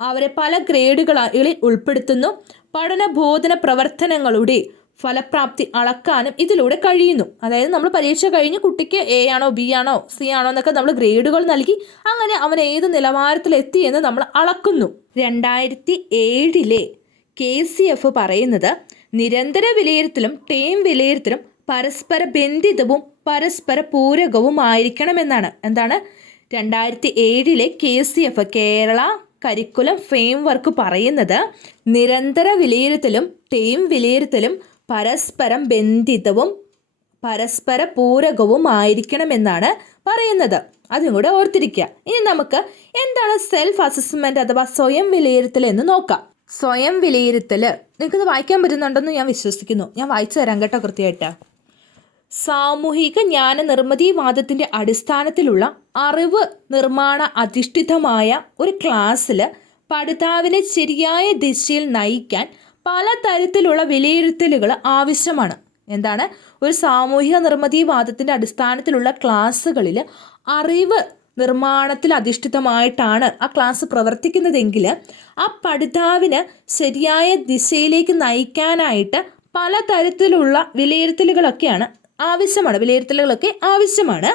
അവരെ പല ഗ്രേഡുകളിൽ ഉൾപ്പെടുത്തുന്നു. പഠനബോധന പ്രവർത്തനങ്ങളുടെ ഫലപ്രാപ്തി അളക്കാനും ഇതിലൂടെ കഴിയുന്നു. അതായത് നമ്മൾ പരീക്ഷ കഴിഞ്ഞ് കുട്ടിക്ക് എ ആണോ ബി ആണോ സി ആണോ എന്നൊക്കെ നമ്മൾ ഗ്രേഡുകൾ നൽകി അങ്ങനെ അവൻ ഏത് നിലവാരത്തിലെത്തി എന്ന് നമ്മൾ അളക്കുന്നു. 2007 KCF പറയുന്നത് നിരന്തര വിലയിരുത്തലും ടേം വിലയിരുത്തലും പരസ്പര ബന്ധിതവും പരസ്പര പൂരകവുമായിരിക്കണമെന്നാണ്. എന്താണ് 2007 KCF കേരള കരിക്കുലം ഫ്രെയിംവർക്ക് പറയുന്നത് നിരന്തര വിലയിരുത്തലും ടേം വിലയിരുത്തലും പരസ്പരം ബന്ധിതവും പരസ്പര പൂരകവുമായിരിക്കണമെന്നാണ് പറയുന്നത്. അതും കൂടെ ഓർത്തിരിക്കുക. ഇനി നമുക്ക് എന്താണ് സെൽഫ് അസസ്മെൻറ്റ് അഥവാ സ്വയം വിലയിരുത്തൽ എന്ന് നോക്കാം. സ്വയം വിലയിരുത്തൽ നിങ്ങൾക്കത് വായിക്കാൻ പറ്റുന്നുണ്ടെന്ന് ഞാൻ വിശ്വസിക്കുന്നു. ഞാൻ വായിച്ചു തരാം കേട്ടോ കൃത്യമായിട്ട്. സാമൂഹിക ജ്ഞാന നിർമ്മിതിവാദത്തിൻ്റെ അടിസ്ഥാനത്തിലുള്ള അറിവ് നിർമ്മാണ അധിഷ്ഠിതമായ ഒരു ക്ലാസ്സിൽ പഠിതാവിനെ ശരിയായ ദിശയിൽ നയിക്കാൻ പലതരത്തിലുള്ള വിലയിരുത്തലുകൾ ആവശ്യമാണ്. എന്താണ്? ഒരു സാമൂഹിക നിർമ്മിതിവാദത്തിൻ്റെ അടിസ്ഥാനത്തിലുള്ള ക്ലാസ്സുകളിൽ അറിവ് നിർമ്മാണത്തിൽ അധിഷ്ഠിതമായിട്ടാണ് ആ ക്ലാസ് പ്രവർത്തിക്കുന്നതെങ്കിൽ ആ പഠിതാവിന് ശരിയായ ദിശയിലേക്ക് നയിക്കാനായിട്ട് പലതരത്തിലുള്ള വിലയിരുത്തലുകളൊക്കെ ആവശ്യമാണ്.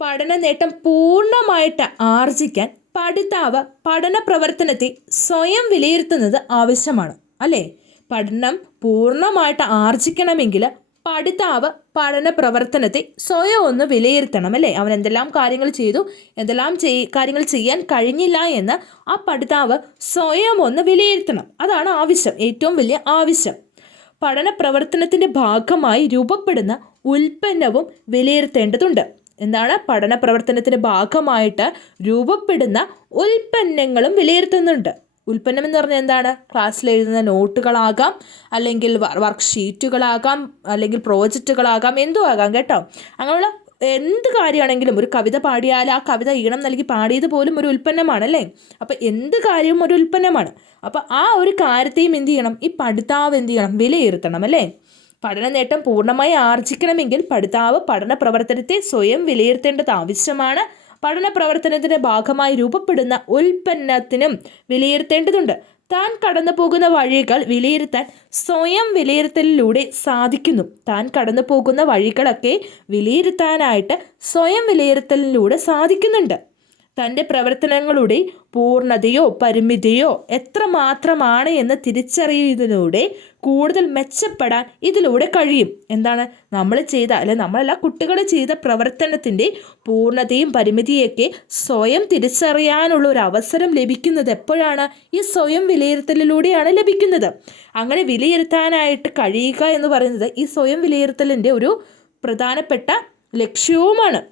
പഠന നേട്ടം പൂർണ്ണമായിട്ട് ആർജിക്കാൻ പഠിതാവ് പഠന പ്രവർത്തനത്തെ സ്വയം വിലയിരുത്തുന്നത് ആവശ്യമാണ്. അല്ലേ? പഠനം പൂർണ്ണമായിട്ട് ആർജിക്കണമെങ്കിൽ പഠിതാവ് പഠന പ്രവർത്തനത്തെ സ്വയം ഒന്ന് വിലയിരുത്തണം. അല്ലേ? അവൻ എന്തെല്ലാം കാര്യങ്ങൾ ചെയ്തു, എന്തെല്ലാം കാര്യങ്ങൾ ചെയ്യാൻ കഴിഞ്ഞില്ല എന്ന് ആ പഠിതാവ് സ്വയം ഒന്ന് വിലയിരുത്തണം. അതാണ് ആവശ്യം, ഏറ്റവും വലിയ ആവശ്യം. പഠന പ്രവർത്തനത്തിൻ്റെ ഭാഗമായി രൂപപ്പെടുന്ന ഉൽപ്പന്നവും വിലയിരുത്തേണ്ടതുണ്ട്. എന്താണ്? പഠന പ്രവർത്തനത്തിൻ്റെ ഭാഗമായിട്ട് രൂപപ്പെടുന്ന ഉൽപ്പന്നങ്ങളും വിലയിരുത്തുന്നുണ്ട്. ഉൽപ്പന്നം എന്ന് പറഞ്ഞാൽ എന്താണ്? ക്ലാസ്സിൽ എഴുതുന്ന നോട്ടുകളാകാം, അല്ലെങ്കിൽ വർക്ക് ഷീറ്റുകളാകാം, അല്ലെങ്കിൽ പ്രോജക്റ്റുകളാകാം, എന്തും ആകാം കേട്ടോ. അങ്ങനെയുള്ള എന്ത് കാര്യമാണെങ്കിലും, ഒരു കവിത പാടിയാൽ ആ കവിത ഈണം നൽകി പാടിയത് പോലും ഒരു ഉൽപ്പന്നമാണല്ലേ. അപ്പോൾ എന്ത് കാര്യവും ഒരു ഉൽപ്പന്നമാണ്. അപ്പോൾ ആ ഒരു കാര്യത്തെയും എന്ത് ചെയ്യണം? ഈ പഠിതാവ് എന്ത് ചെയ്യണം? വിലയിരുത്തണം. അല്ലേ? പഠന നേട്ടം പൂർണ്ണമായി ആർജിക്കണമെങ്കിൽ പഠിതാവ് പഠന പ്രവർത്തനത്തെ സ്വയം വിലയിരുത്തേണ്ടത് ആവശ്യമാണ്. പഠന പ്രവർത്തനത്തിൻ്റെ ഭാഗമായി രൂപപ്പെടുന്ന ഉൽപ്പന്നത്തിനും വിലയിരുത്തേണ്ടതുണ്ട്. താൻ കടന്നു പോകുന്ന വഴികൾ വിലയിരുത്താൻ സ്വയം വിലയിരുത്തലിലൂടെ സാധിക്കുന്നു. താൻ കടന്നു പോകുന്ന വഴികളൊക്കെ വിലയിരുത്താനായിട്ട് സ്വയം വിലയിരുത്തലിലൂടെ സാധിക്കുന്നുണ്ട്. തൻ്റെ പ്രവർത്തനങ്ങളുടെ പൂർണ്ണതയോ പരിമിതിയോ എത്രമാത്രമാണ് എന്ന് തിരിച്ചറിയുന്നതിലൂടെ കൂടുതൽ മെച്ചപ്പെടാൻ ഇതിലൂടെ കഴിയും. എന്താണ്? നമ്മളല്ല കുട്ടികൾ ചെയ്ത പ്രവർത്തനത്തിൻ്റെ പൂർണ്ണതയും പരിമിതിയൊക്കെ സ്വയം തിരിച്ചറിയാനുള്ള ഒരു അവസരം ലഭിക്കുന്നത് എപ്പോഴാണ്? ഈ സ്വയം വിലയിരുത്തലിലൂടെയാണ് ലഭിക്കുന്നത്. അങ്ങനെ വിലയിരുത്താനായിട്ട് കഴിയുക എന്ന് പറയുന്നത് ഈ സ്വയം വിലയിരുത്തലിൻ്റെ ഒരു പ്രധാനപ്പെട്ട ലക്ഷ്യവുമാണ്.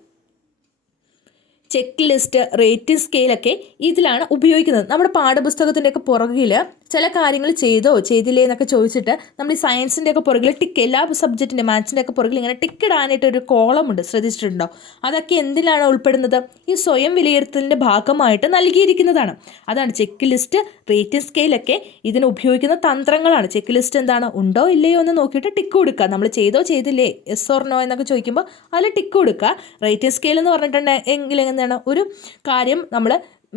ചെക്ക് ലിസ്റ്റ്, റേറ്റിംഗ് സ്കെയിലൊക്കെ ഇതിലാണ് ഉപയോഗിക്കുന്നത്. നമ്മുടെ പാഠപുസ്തകത്തിൻ്റെയൊക്കെ പുറകിൽ ചില കാര്യങ്ങൾ ചെയ്തില്ലേ എന്നൊക്കെ ചോദിച്ചിട്ട് നമ്മൾ ഈ സയൻസിൻ്റെയൊക്കെ പുറകിൽ എല്ലാ സബ്ജക്റ്റിൻ്റെ മാത്സിൻ്റെയൊക്കെ പുറകിൽ ഇങ്ങനെ ടിക്ക് ഇടാനായിട്ടൊരു കോളമുണ്ട്, ശ്രദ്ധിച്ചിട്ടുണ്ടോ? അതൊക്കെ എന്തിലാണ് ഉൾപ്പെടുന്നത്? ഈ സ്വയം വിലയിരുത്തലിൻ്റെ ഭാഗമായിട്ട് നൽകിയിരിക്കുന്നതാണ്. അതാണ് ചെക്ക് ലിസ്റ്റ്, റേറ്റിംഗ് സ്കെയിലൊക്കെ ഇതിന് ഉപയോഗിക്കുന്ന തന്ത്രങ്ങളാണ്. ചെക്ക് ലിസ്റ്റ് എന്താണ്? ഉണ്ടോ ഇല്ലയോ എന്ന് നോക്കിയിട്ട് ടിക്ക് കൊടുക്കുക. നമ്മൾ ചെയ്തില്ലേ, യെസ് ഓർ നോ എന്നൊക്കെ ചോദിക്കുമ്പോൾ അതിൽ ടിക്ക് കൊടുക്കുക. റേറ്റിംഗ് സ്കെയിൽ എന്ന് പറഞ്ഞിട്ടുണ്ടെങ്കിൽ എന്താണ്? ഒരു കാര്യം നമ്മൾ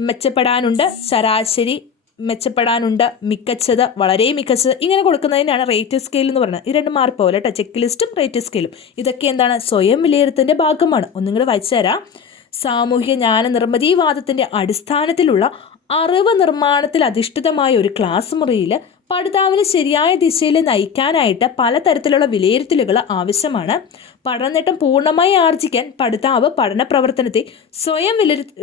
മെച്ചപ്പെടാനുണ്ട്, ശരാശരി മെച്ചപ്പെടാനുണ്ട്, മികച്ചത്, വളരെ മികച്ചത്, ഇങ്ങനെ കൊടുക്കുന്നതിനാണ് റേറ്റിംഗ് സ്കെയിൽ എന്ന് പറയുന്നത്. ഈ രണ്ട് മാറിപ്പോവില്ല കേട്ടോ, ചെക്ക് ലിസ്റ്റും റേറ്റിംഗ് സ്കെയിലും. ഇതൊക്കെ എന്താണ്? സ്വയം വിലയിരുത്തലിൻ്റെ ഭാഗമാണ്. ഒന്നും കൂടെ വായിച്ചു തരാം. സാമൂഹിക ജ്ഞാന നിർമ്മിതിവാദത്തിൻ്റെ അടിസ്ഥാനത്തിലുള്ള അറിവ് നിർമ്മാണത്തിൽ അധിഷ്ഠിതമായ ഒരു ക്ലാസ് മുറിയിൽ പഠിതാവിനെ ശരിയായ ദിശയിൽ നയിക്കാനായിട്ട് പലതരത്തിലുള്ള വിലയിരുത്തലുകൾ ആവശ്യമാണ്. പഠനനേട്ടം പൂർണ്ണമായി ആർജിക്കാൻ പഠിതാവ് പഠന പ്രവർത്തനത്തെ സ്വയം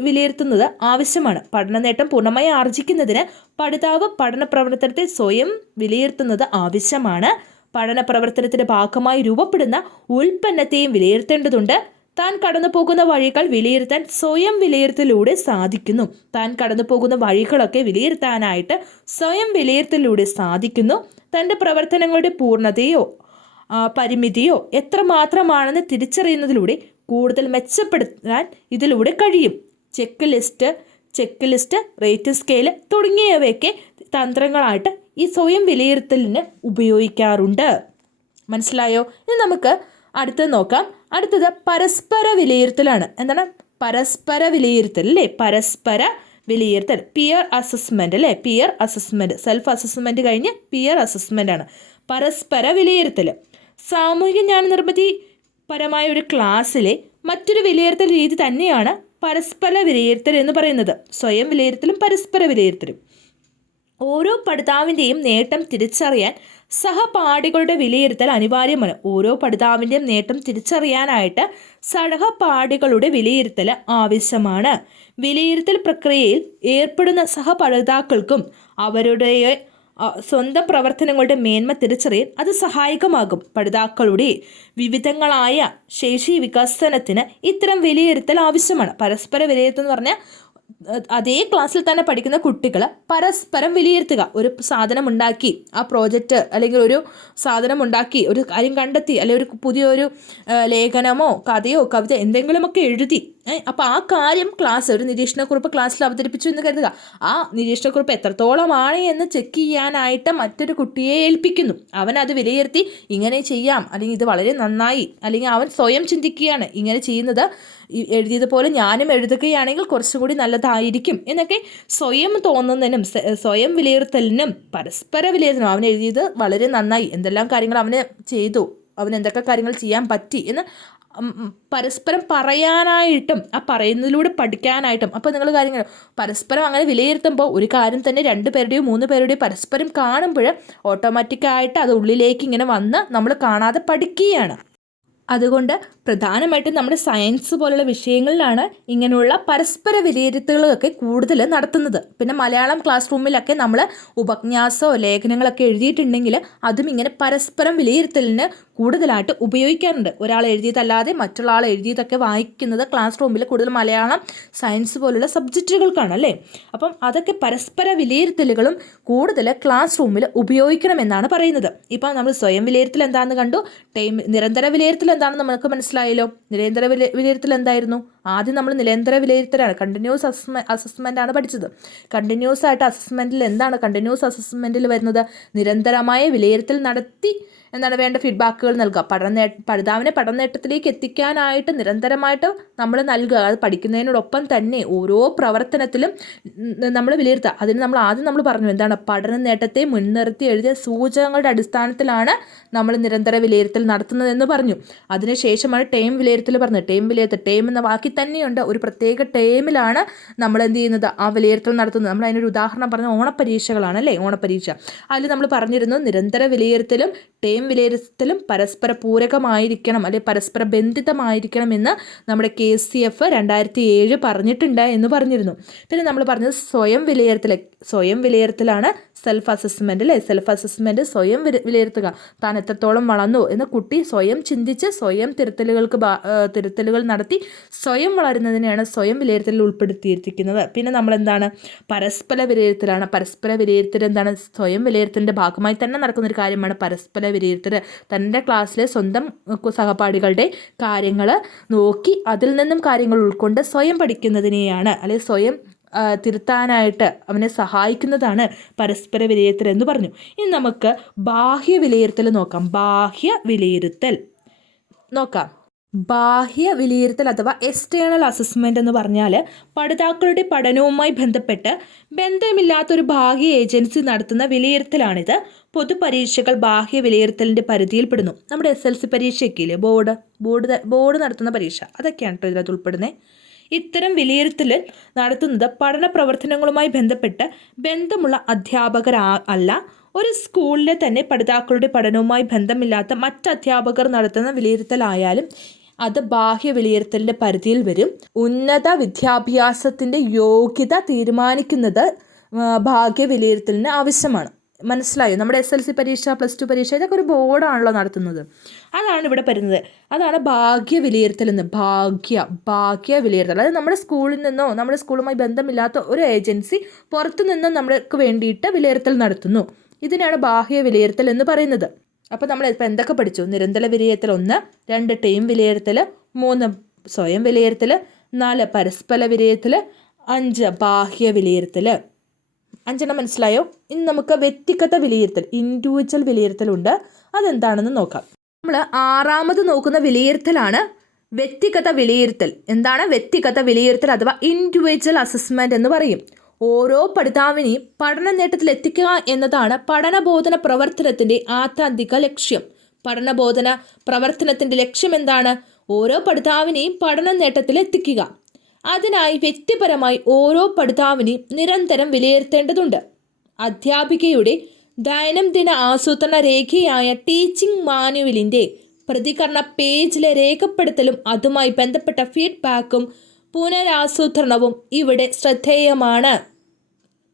വിലയിരുത്തുന്നത് ആവശ്യമാണ്. പഠനനേട്ടം പൂർണ്ണമായി ആർജിക്കുന്നതിന് പഠിതാവ് പഠന പ്രവർത്തനത്തെ സ്വയം വിലയിരുത്തുന്നത് ആവശ്യമാണ്. പഠന പ്രവർത്തനത്തിൻ്റെ ഭാഗമായി രൂപപ്പെടുന്ന ഉൽപ്പന്നത്തെയും വിലയിരുത്തേണ്ടതുണ്ട്. താൻ കടന്നു പോകുന്ന വഴികൾ വിലയിരുത്താൻ സ്വയം വിലയിരുത്തലിലൂടെ സാധിക്കുന്നു. താൻ കടന്നു പോകുന്ന വഴികളൊക്കെ വിലയിരുത്താനായിട്ട് സ്വയം വിലയിരുത്തലിലൂടെ സാധിക്കുന്നു. തൻ്റെ പ്രവർത്തനങ്ങളുടെ പൂർണ്ണതയോ പരിമിതിയോ എത്രമാത്രമാണെന്ന് തിരിച്ചറിയുന്നതിലൂടെ കൂടുതൽ മെച്ചപ്പെടുത്താൻ ഇതിലൂടെ കഴിയും. ചെക്ക് ലിസ്റ്റ്, റേറ്റിംഗ് സ്കെയിൽ തുടങ്ങിയവയൊക്കെ തന്ത്രങ്ങളായിട്ട് ഈ സ്വയം വിലയിരുത്തലിന് ഉപയോഗിക്കാറുണ്ട്. മനസ്സിലായോ? ഇനി നമുക്ക് അടുത്തത് നോക്കാം. അടുത്തത് പരസ്പര വിലയിരുത്തലാണ്. എന്താണ് പരസ്പര വിലയിരുത്തൽ അല്ലേ? പരസ്പര വിലയിരുത്തൽ, പിയർ അസസ്മെൻ്റ് അല്ലേ? പിയർ അസസ്മെൻറ്റ്, സെൽഫ് അസസ്മെൻറ്റ് കഴിഞ്ഞ് പിയർ അസസ്മെൻ്റ് ആണ് പരസ്പര വിലയിരുത്തൽ. സാമൂഹിക ജ്ഞാന നിർമ്മിതി പരമായ ഒരു ക്ലാസ്സിലെ മറ്റൊരു വിലയിരുത്തൽ രീതി തന്നെയാണ് പരസ്പര വിലയിരുത്തൽ എന്ന് പറയുന്നത്. സ്വയം വിലയിരുത്തലും പരസ്പര വിലയിരുത്തലും. ഓരോ പഠിതാവിൻ്റെയും നേട്ടം തിരിച്ചറിയാൻ സഹപാഠികളുടെ വിലയിരുത്തൽ അനിവാര്യമാണ്. ഓരോ പഠിതാവിൻ്റെയും നേട്ടം തിരിച്ചറിയാനായിട്ട് സഹപാഠികളുടെ വിലയിരുത്തൽ ആവശ്യമാണ്. വിലയിരുത്തൽ പ്രക്രിയയിൽ ഏർപ്പെടുന്ന സഹപഠിതാക്കൾക്കും അവരുടെ സ്വന്തം പ്രവർത്തനങ്ങളുടെ മേന്മ തിരിച്ചറിയാൻ അത് സഹായകമാകും. പഠിതാക്കളുടെ വിവിധങ്ങളായ ശേഷി വികസനത്തിന് ഇത്തരം വിലയിരുത്തൽ ആവശ്യമാണ്. പരസ്പര വിലയിരുത്തൽ എന്ന് പറഞ്ഞാൽ അതേ ക്ലാസ്സിൽ തന്നെ പഠിക്കുന്ന കുട്ടികൾ പരസ്പരം വിലയിരുത്തുക. ഒരു സാധനം ഉണ്ടാക്കി, ആ പ്രോജക്റ്റ് അല്ലെങ്കിൽ ഒരു സാധനം ഉണ്ടാക്കി, ഒരു കാര്യം കണ്ടെത്തി, അല്ലെങ്കിൽ ഒരു പുതിയൊരു ലേഖനമോ കഥയോ കവിത എന്തെങ്കിലുമൊക്കെ എഴുതി, അപ്പോൾ ആ കാര്യം ഒരു നിരീക്ഷണക്കുറിപ്പ് ക്ലാസ്സിൽ അവതരിപ്പിച്ചു എന്ന് കരുതുക. ആ നിരീക്ഷണക്കുറിപ്പ് എത്രത്തോളമാണ് എന്ന് ചെക്ക് ചെയ്യാനായിട്ട് മറ്റൊരു കുട്ടിയെ ഏൽപ്പിക്കുന്നു. അവൻ അത് വിലയിരുത്തി ഇങ്ങനെ ചെയ്യാം, അല്ലെങ്കിൽ ഇത് വളരെ നന്നായി, അല്ലെങ്കിൽ അവൻ സ്വയം ചിന്തിക്കുകയാണ് ഇങ്ങനെ ചെയ്യുന്നത് എഴുതിയതുപോലെ ഞാനും എഴുതുകയാണെങ്കിൽ കുറച്ചും കൂടി നല്ലതായിരിക്കും എന്നൊക്കെ സ്വയം തോന്നുന്നതിനും സ്വയം വിലയിരുത്തലിനും പരസ്പര വിലയിരുത്തലിനും അവൻ എഴുതിയത് വളരെ നന്നായി, എന്തെല്ലാം കാര്യങ്ങൾ അവന് ചെയ്തു, അവൻ എന്തൊക്കെ കാര്യങ്ങൾ ചെയ്യാൻ പറ്റി എന്ന് പരസ്പരം പറയാനായിട്ടും ആ പറയുന്നതിലൂടെ പഠിക്കാനായിട്ടും. അപ്പോൾ നിങ്ങൾ കാര്യങ്ങൾ പരസ്പരം അങ്ങനെ വിലയിരുത്തുമ്പോൾ ഒരു കാര്യം തന്നെ 2 പേരുടെയോ 3 പേരുടെയോ പരസ്പരം കാണുമ്പോൾ ഓട്ടോമാറ്റിക്കായിട്ട് അത് ഉള്ളിലേക്ക് ഇങ്ങനെ വന്ന് നമ്മൾ കാണാതെ പഠിക്കുകയാണ്. അതുകൊണ്ട് പ്രധാനമായിട്ടും നമ്മുടെ സയൻസ് പോലുള്ള വിഷയങ്ങളിലാണ് ഇങ്ങനെയുള്ള പരസ്പര വിലയിരുത്തലുകളൊക്കെ കൂടുതൽ നടത്തുന്നത്. പിന്നെ മലയാളം ക്ലാസ് റൂമിലൊക്കെ നമ്മൾ ഉപന്യാസമോ ലേഖനങ്ങളൊക്കെ എഴുതിയിട്ടുണ്ടെങ്കിൽ അതും ഇങ്ങനെ പരസ്പരം വിലയിരുത്തലിന് കൂടുതലായിട്ട് ഉപയോഗിക്കാറുണ്ട്. ഒരാൾ എഴുതിയതല്ലാതെ മറ്റുള്ള ആൾ എഴുതിയതൊക്കെ വായിക്കുന്നത് ക്ലാസ് റൂമിൽ കൂടുതൽ മലയാളം സയൻസ് പോലുള്ള സബ്ജക്റ്റുകൾക്കാണ് അല്ലേ. അപ്പം അതൊക്കെ പരസ്പര വിലയിരുത്തലുകളും കൂടുതൽ ക്ലാസ് റൂമിൽ ഉപയോഗിക്കണമെന്നാണ് പറയുന്നത്. ഇപ്പം നമ്മൾ സ്വയം വിലയിരുത്തൽ എന്താണെന്ന് കണ്ടു, നിരന്തര വിലയിരുത്തൽ എന്താണെന്ന് നമുക്ക് മനസ്സിലായല്ലോ. നിരന്തര വിലയിരുത്തൽ എന്തായിരുന്നു? ആദ്യം നമ്മൾ നിരന്തര വിലയിരുത്തലാണ്, കണ്ടിന്യൂസ് അസസ്മെൻ്റ് ആണ് പഠിച്ചത്. കണ്ടിന്യൂസ് ആയിട്ട് അസസ്മെൻറ്റിൽ എന്താണ് കണ്ടിന്യൂസ് അസസ്മെൻറ്റിൽ വരുന്നത്? നിരന്തരമായ വിലയിരുത്തൽ നടത്തി വേണ്ട ഫീഡ്ബാക്കുകൾ നൽകുക. പഠിതാവിനെ പഠനനേട്ടത്തിലേക്ക് എത്തിക്കാനായിട്ട് നിരന്തരമായിട്ട് നമ്മൾ നൽകുക. അത് പഠിക്കുന്നതിനോടൊപ്പം തന്നെ ഓരോ പ്രവർത്തനത്തിലും നമ്മൾ വിലയിരുത്തുക. അതിന് നമ്മൾ പറഞ്ഞു എന്താണ് പഠന നേട്ടത്തെ മുൻനിർത്തി എഴുതിയ സൂചകങ്ങളുടെ അടിസ്ഥാനത്തിലാണ് നമ്മൾ നിരന്തര വിലയിരുത്തൽ നടത്തുന്നതെന്ന് പറഞ്ഞു. അതിനുശേഷമാണ് ടേം വിലയിരുത്തൽ പറഞ്ഞത്. ടേം എന്ന വാക്കിൽ തന്നെയുണ്ട് ഒരു പ്രത്യേക ടേമിലാണ് നമ്മൾ എന്ത് ചെയ്യുന്നത്, ആ വിലയിരുത്തൽ നടത്തുന്നത്. നമ്മൾ അതിനൊരു ഉദാഹരണം പറഞ്ഞ ഓണപ്പരീക്ഷകളാണ് അല്ലേ, ഓണപ്പരീക്ഷ. അതിൽ നമ്മൾ പറഞ്ഞിരുന്നു നിരന്തര വിലയിരുത്തലും ടേം വിലയിരുത്തലും പരസ്പര പൂരകമായിരിക്കണം അല്ലെങ്കിൽ പരസ്പര ബന്ധിതമായിരിക്കണം എന്ന് നമ്മുടെ KCF 2007 പറഞ്ഞിട്ടുണ്ട് എന്ന് പറഞ്ഞിരുന്നു. പിന്നെ നമ്മൾ പറഞ്ഞത് സ്വയം വിലയിരുത്തലാണ് സെൽഫ് അസസ്മെൻ്റ് അല്ലേ. സെൽഫ് അസസ്മെൻറ്റ് സ്വയം വിലയിരുത്തുക. താൻ എത്രത്തോളം വളർന്നു എന്ന് കുട്ടി സ്വയം ചിന്തിച്ച് സ്വയം തിരുത്തലുകൾ നടത്തി സ്വയം വളരുന്നതിനെയാണ് സ്വയം വിലയിരുത്തലിൽ ഉൾപ്പെടുത്തിയിരിക്കുന്നത്. പിന്നെ നമ്മളെന്താണ് പരസ്പര വിലയിരുത്തലാണ്. പരസ്പര വിലയിരുത്തൽ എന്താണ്? സ്വയം വിലയിരുത്തലിൻ്റെ ഭാഗമായി തന്നെ നടക്കുന്നൊരു കാര്യമാണ് പരസ്പര വിലയിരുത്തൽ. തൻ്റെ ക്ലാസ്സിലെ സ്വന്തം സഹപാഠികളുടെ കാര്യങ്ങൾ നോക്കി അതിൽ നിന്നും കാര്യങ്ങൾ ഉൾക്കൊണ്ട് സ്വയം പഠിക്കുന്നതിനെയാണ് അല്ലെങ്കിൽ സ്വയം തിരുത്താനായിട്ട് അവനെ സഹായിക്കുന്നതാണ് പരസ്പര വിലയിരുത്തൽ എന്ന് പറഞ്ഞു. ഇനി നമുക്ക് ബാഹ്യ വിലയിരുത്തൽ നോക്കാം. ബാഹ്യ വിലയിരുത്തൽ അഥവാ എക്സ്റ്റേണൽ അസസ്മെൻ്റ് എന്ന് പറഞ്ഞാൽ പഠിതാക്കളുടെ പഠനവുമായി ബന്ധപ്പെട്ട് ബന്ധമില്ലാത്തൊരു ബാഹ്യ ഏജൻസി നടത്തുന്ന വിലയിരുത്തലാണിത്. പൊതുപരീക്ഷകൾ ബാഹ്യ വിലയിരുത്തലിൻ്റെ പരിധിയിൽപ്പെടുന്നു. നമ്മുടെ SLC പരീക്ഷയൊക്കെ ഇല്ലേ, ബോർഡ് നടത്തുന്ന പരീക്ഷ, അതൊക്കെയാണ് കേട്ടോ ഇതിനകത്ത് ഉൾപ്പെടുന്നത്. ഇത്തരം വിലയിരുത്തൽ നടത്തുന്നത് പഠന പ്രവർത്തനങ്ങളുമായി ബന്ധപ്പെട്ട് ബന്ധമുള്ള അധ്യാപകർ അല്ല, ഒരു സ്കൂളിലെ തന്നെ പഠിതാക്കളുടെ പഠനവുമായി ബന്ധമില്ലാത്ത മറ്റ് അധ്യാപകർ നടത്തുന്ന വിലയിരുത്തലായാലും അത് ബാഹ്യ വിലയിരുത്തലിൻ്റെ പരിധിയിൽ വരും. ഉന്നത വിദ്യാഭ്യാസത്തിൻ്റെ യോഗ്യത തീരുമാനിക്കുന്നത് ബാഹ്യ വിലയിരുത്തലിന് ആവശ്യമാണ്. മനസ്സിലായോ? നമ്മുടെ SLC പരീക്ഷ, +2 പരീക്ഷ, ഇതൊക്കെ ഒരു ബോർഡാണല്ലോ നടത്തുന്നത്. അതാണ് ഇവിടെ പറയുന്നത്. അതാണ് ബാഹ്യ വിലയിരുത്തൽ എന്ന്. ബാഹ്യ വിലയിരുത്തൽ, അതായത് നമ്മുടെ സ്കൂളിൽ നിന്നോ നമ്മുടെ സ്കൂളുമായി ബന്ധമില്ലാത്ത ഒരു ഏജൻസി പുറത്തു നിന്നോ നമ്മൾക്ക് വേണ്ടിയിട്ട് വിലയിരുത്തൽ നടത്തുന്നു. ഇതിനാണ് ബാഹ്യ വിലയിരുത്തൽ എന്ന് പറയുന്നത്. അപ്പോൾ നമ്മൾ ഇപ്പോൾ എന്തൊക്കെ പഠിച്ചു? നിരന്തര വിലയിരുത്തൽ 1, 2 ടേം വിലയിരുത്തൽ, 3 സ്വയം വിലയിരുത്തൽ, 4 പരസ്പര വിലയിരുത്തൽ, 5 ബാഹ്യ വിലയിരുത്തൽ. 5 മനസ്സിലായോ? ഇനി നമുക്ക് വ്യക്തിഗത വിലയിരുത്തൽ, ഇൻഡിവിജ്വൽ വിലയിരുത്തലുണ്ട്. അതെന്താണെന്ന് നോക്കാം. നമ്മൾ 6ാമത് നോക്കുന്ന വിലയിരുത്തലാണ് വ്യക്തിഗത വിലയിരുത്തൽ. എന്താണ് വ്യക്തിഗത വിലയിരുത്തൽ അഥവാ ഇൻഡിവിജ്വൽ അസസ്മെന്റ് എന്ന് പറയും. ഓരോ പഠിതാവിനെയും പഠന നേട്ടത്തിൽ എത്തിക്കുക എന്നതാണ് പഠനബോധന പ്രവർത്തനത്തിൻ്റെ ആത്യന്തിക ലക്ഷ്യം. പഠനബോധന പ്രവർത്തനത്തിൻ്റെ ലക്ഷ്യം എന്താണ്? ഓരോ പഠിതാവിനെയും പഠന നേട്ടത്തിൽ എത്തിക്കുക. അതിനായി വ്യക്തിപരമായി ഓരോ പഠിതാവിനെയും നിരന്തരം വിലയിരുത്തേണ്ടതുണ്ട്. അധ്യാപികയുടെ ദൈനംദിന ആസൂത്രണ രേഖയായ ടീച്ചിങ് മാനുവലിൻ്റെ പ്രതികരണ പേജിലെ രേഖപ്പെടുത്തലും അതുമായി ബന്ധപ്പെട്ട ഫീഡ്ബാക്കും പുനരാസൂത്രണവും ഇവിടെ ശ്രദ്ധേയമാണ്.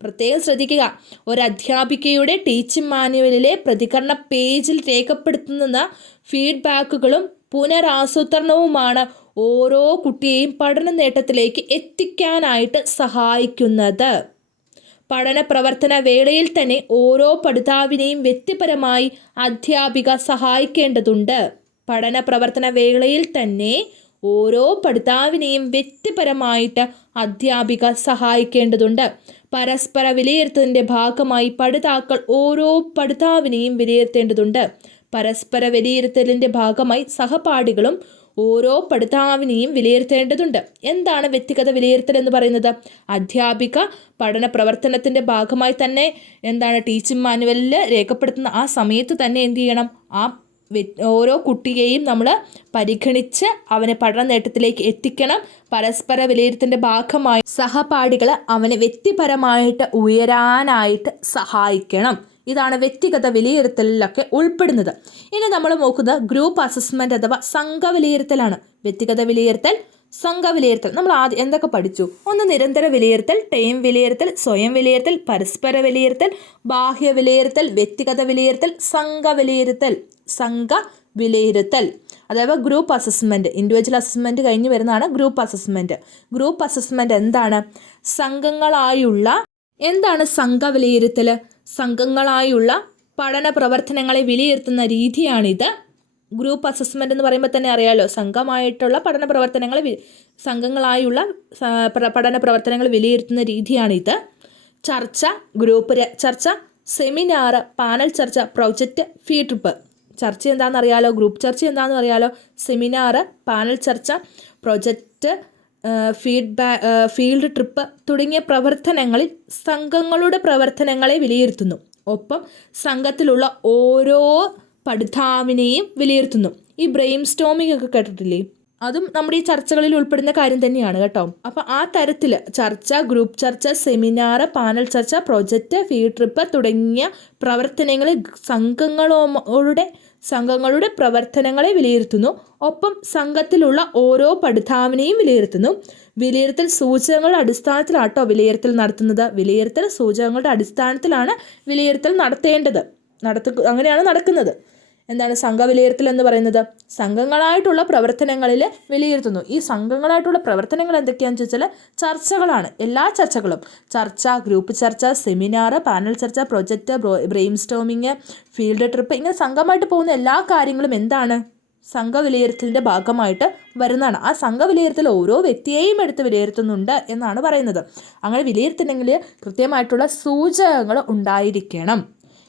പ്രത്യേകം ശ്രദ്ധിക്കുക, ഒരു അധ്യാപികയുടെ ടീച്ചിങ് മാനുവലിലെ പ്രതികരണ പേജിൽ രേഖപ്പെടുത്തുന്ന ഫീഡ്ബാക്കുകളും പുനരാസൂത്രണവുമാണ് ഓരോ കുട്ടിയെയും പഠന നേട്ടത്തിലേക്ക് എത്തിക്കാനായിട്ട് സഹായിക്കുന്നത്. പഠന പ്രവർത്തന വേളയിൽ തന്നെ ഓരോ പഠിതാവിനെയും വ്യക്തിപരമായി അധ്യാപിക സഹായിക്കേണ്ടതുണ്ട്. പഠന പ്രവർത്തന വേളയിൽ തന്നെ ഓരോ പഠിതാവിനെയും വ്യക്തിപരമായിട്ട് അധ്യാപിക സഹായിക്കേണ്ടതുണ്ട്. പരസ്പര വിലയിരുത്തലിൻ്റെ ഭാഗമായി പഠിതാക്കൾ ഓരോ പഠിതാവിനെയും വിലയിരുത്തേണ്ടതുണ്ട്. പരസ്പര വിലയിരുത്തലിൻ്റെ ഭാഗമായി സഹപാഠികളും ഓരോ പഠിതാവിനെയും വിലയിരുത്തേണ്ടതുണ്ട്. എന്താണ് വ്യക്തിഗത വിലയിരുത്തൽ എന്ന് പറയുന്നത്? അധ്യാപിക പഠന പ്രവർത്തനത്തിൻ്റെ ഭാഗമായി തന്നെ എന്താണ് ടീച്ചിങ് മാനുവലിൽ രേഖപ്പെടുത്തുന്ന ആ സമയത്ത് തന്നെ എന്ത് ചെയ്യണം? ഓരോ കുട്ടിയെയും നമ്മൾ പരിഗണിച്ച് അവനെ പഠന നേട്ടത്തിലേക്ക് എത്തിക്കണം. പരസ്പര വിലയിരുത്തലിൻ്റെ ഭാഗമായി സഹപാഠികൾ അവനെ വ്യക്തിപരമായിട്ട് ഉയരാനായിട്ട് സഹായിക്കണം. ഇതാണ് വ്യക്തിഗത വിലയിരുത്തലിലൊക്കെ ഉൾപ്പെടുന്നത്. ഇനി നമ്മൾ നോക്കുന്നത് ഗ്രൂപ്പ് അസസ്മെന്റ് അഥവാ സംഘ വിലയിരുത്തലാണ്. വ്യക്തിഗത വിലയിരുത്തൽ, സംഘ വിലയിരുത്തൽ നമ്മൾ ആദ്യം എന്തൊക്കെ പഠിച്ചു? ഒന്ന് നിരന്തര വിലയിരുത്തൽ, ടൈം വിലയിരുത്തൽ, സ്വയം വിലയിരുത്തൽ, പരസ്പര വിലയിരുത്തൽ, ബാഹ്യ വിലയിരുത്തൽ, വ്യക്തിഗത വിലയിരുത്തൽ, സംഘ വിലയിരുത്തൽ. സംഘ വിലയിരുത്തൽ അഥവാ ഗ്രൂപ്പ് അസസ്മെൻറ്റ്. ഇൻഡിവിജ്വൽ അസസ്മെൻറ്റ് കഴിഞ്ഞ് വരുന്നതാണ് ഗ്രൂപ്പ് അസസ്മെൻറ്റ്. ഗ്രൂപ്പ് അസസ്മെൻറ്റ് എന്താണ്? എന്താണ് സംഘ വിലയിരുത്തൽ? സംഘങ്ങളായുള്ള പഠന പ്രവർത്തനങ്ങളെ വിലയിരുത്തുന്ന രീതിയാണിത്. ഗ്രൂപ്പ് അസസ്മെൻ്റ് എന്ന് പറയുമ്പോൾ തന്നെ അറിയാലോ, സംഘമായിട്ടുള്ള പഠന പ്രവർത്തനങ്ങൾ സംഘങ്ങളായുള്ള പഠന പ്രവർത്തനങ്ങൾ വിലയിരുത്തുന്ന രീതിയാണിത്. ചർച്ച, ഗ്രൂപ്പ് ചർച്ച, സെമിനാർ, പാനൽ ചർച്ച, പ്രൊജക്റ്റ്, ഫീൽഡ് ട്രിപ്പ്. ചർച്ച എന്താണെന്ന് അറിയാലോ, ഗ്രൂപ്പ് ചർച്ച എന്താണെന്ന് അറിയാലോ, സെമിനാർ, പാനൽ ചർച്ച, പ്രൊജക്റ്റ്, ഫീൽഡ് ട്രിപ്പ് തുടങ്ങിയ പ്രവർത്തനങ്ങളിൽ സംഘങ്ങളുടെ പ്രവർത്തനങ്ങളെ വിലയിരുത്തുന്നു. ഒപ്പം സംഘത്തിലുള്ള ഓരോ പഠിതാവിനെയും വിലയിരുത്തുന്നു. ഈ ബ്രെയിൻ സ്റ്റോമിംഗ് ഒക്കെ കേട്ടിട്ടില്ലേ? അതും നമ്മുടെ ഈ ചർച്ചകളിൽ ഉൾപ്പെടുന്ന കാര്യം തന്നെയാണ് കേട്ടോ. അപ്പോൾ ആ തരത്തിൽ ചർച്ച, ഗ്രൂപ്പ് ചർച്ച, സെമിനാർ, പാനൽ ചർച്ച, പ്രൊജക്റ്റ്, ഫീൽഡ് ട്രിപ്പ് തുടങ്ങിയ പ്രവർത്തനങ്ങളിൽ സംഘങ്ങളുടെ പ്രവർത്തനങ്ങളെ വിലയിരുത്തുന്നു. ഒപ്പം സംഘത്തിലുള്ള ഓരോ പഠിതാവിനെയും വിലയിരുത്തുന്നു. വിലയിരുത്തൽ സൂചകങ്ങളുടെ അടിസ്ഥാനത്തിലാട്ടോ വിലയിരുത്തൽ നടത്തുന്നത്. വിലയിരുത്തൽ സൂചകങ്ങളുടെ അടിസ്ഥാനത്തിലാണ് വിലയിരുത്തൽ നടത്തേണ്ടത്. അങ്ങനെയാണ് നടക്കുന്നത്. എന്താണ് സംഘ വിലയിരുത്തൽ എന്ന് പറയുന്നത്? സംഘങ്ങളായിട്ടുള്ള പ്രവർത്തനങ്ങളിൽ വിലയിരുത്തുന്നു. ഈ സംഘങ്ങളായിട്ടുള്ള പ്രവർത്തനങ്ങൾ എന്തൊക്കെയാണെന്ന് ചോദിച്ചാൽ ചർച്ചകളാണ്. എല്ലാ ചർച്ചകളും, ചർച്ച, ഗ്രൂപ്പ് ചർച്ച, സെമിനാർ, പാനൽ ചർച്ച, project, brain storming, field trip, ഇങ്ങനെ സംഘമായിട്ട് പോകുന്ന എല്ലാ കാര്യങ്ങളും എന്താണ്? സംഘ വിലയിരുത്തലിൻ്റെ ഭാഗമായിട്ട് വരുന്നതാണ്. ആ സംഘ വിലയിരുത്തൽ ഓരോ വ്യക്തിയെയും എടുത്ത് വിലയിരുത്തുന്നുണ്ട് എന്നാണ് പറയുന്നത്. അങ്ങനെ വിലയിരുത്തണമെങ്കിൽ കൃത്യമായിട്ടുള്ള സൂചകങ്ങൾ ഉണ്ടായിരിക്കണം.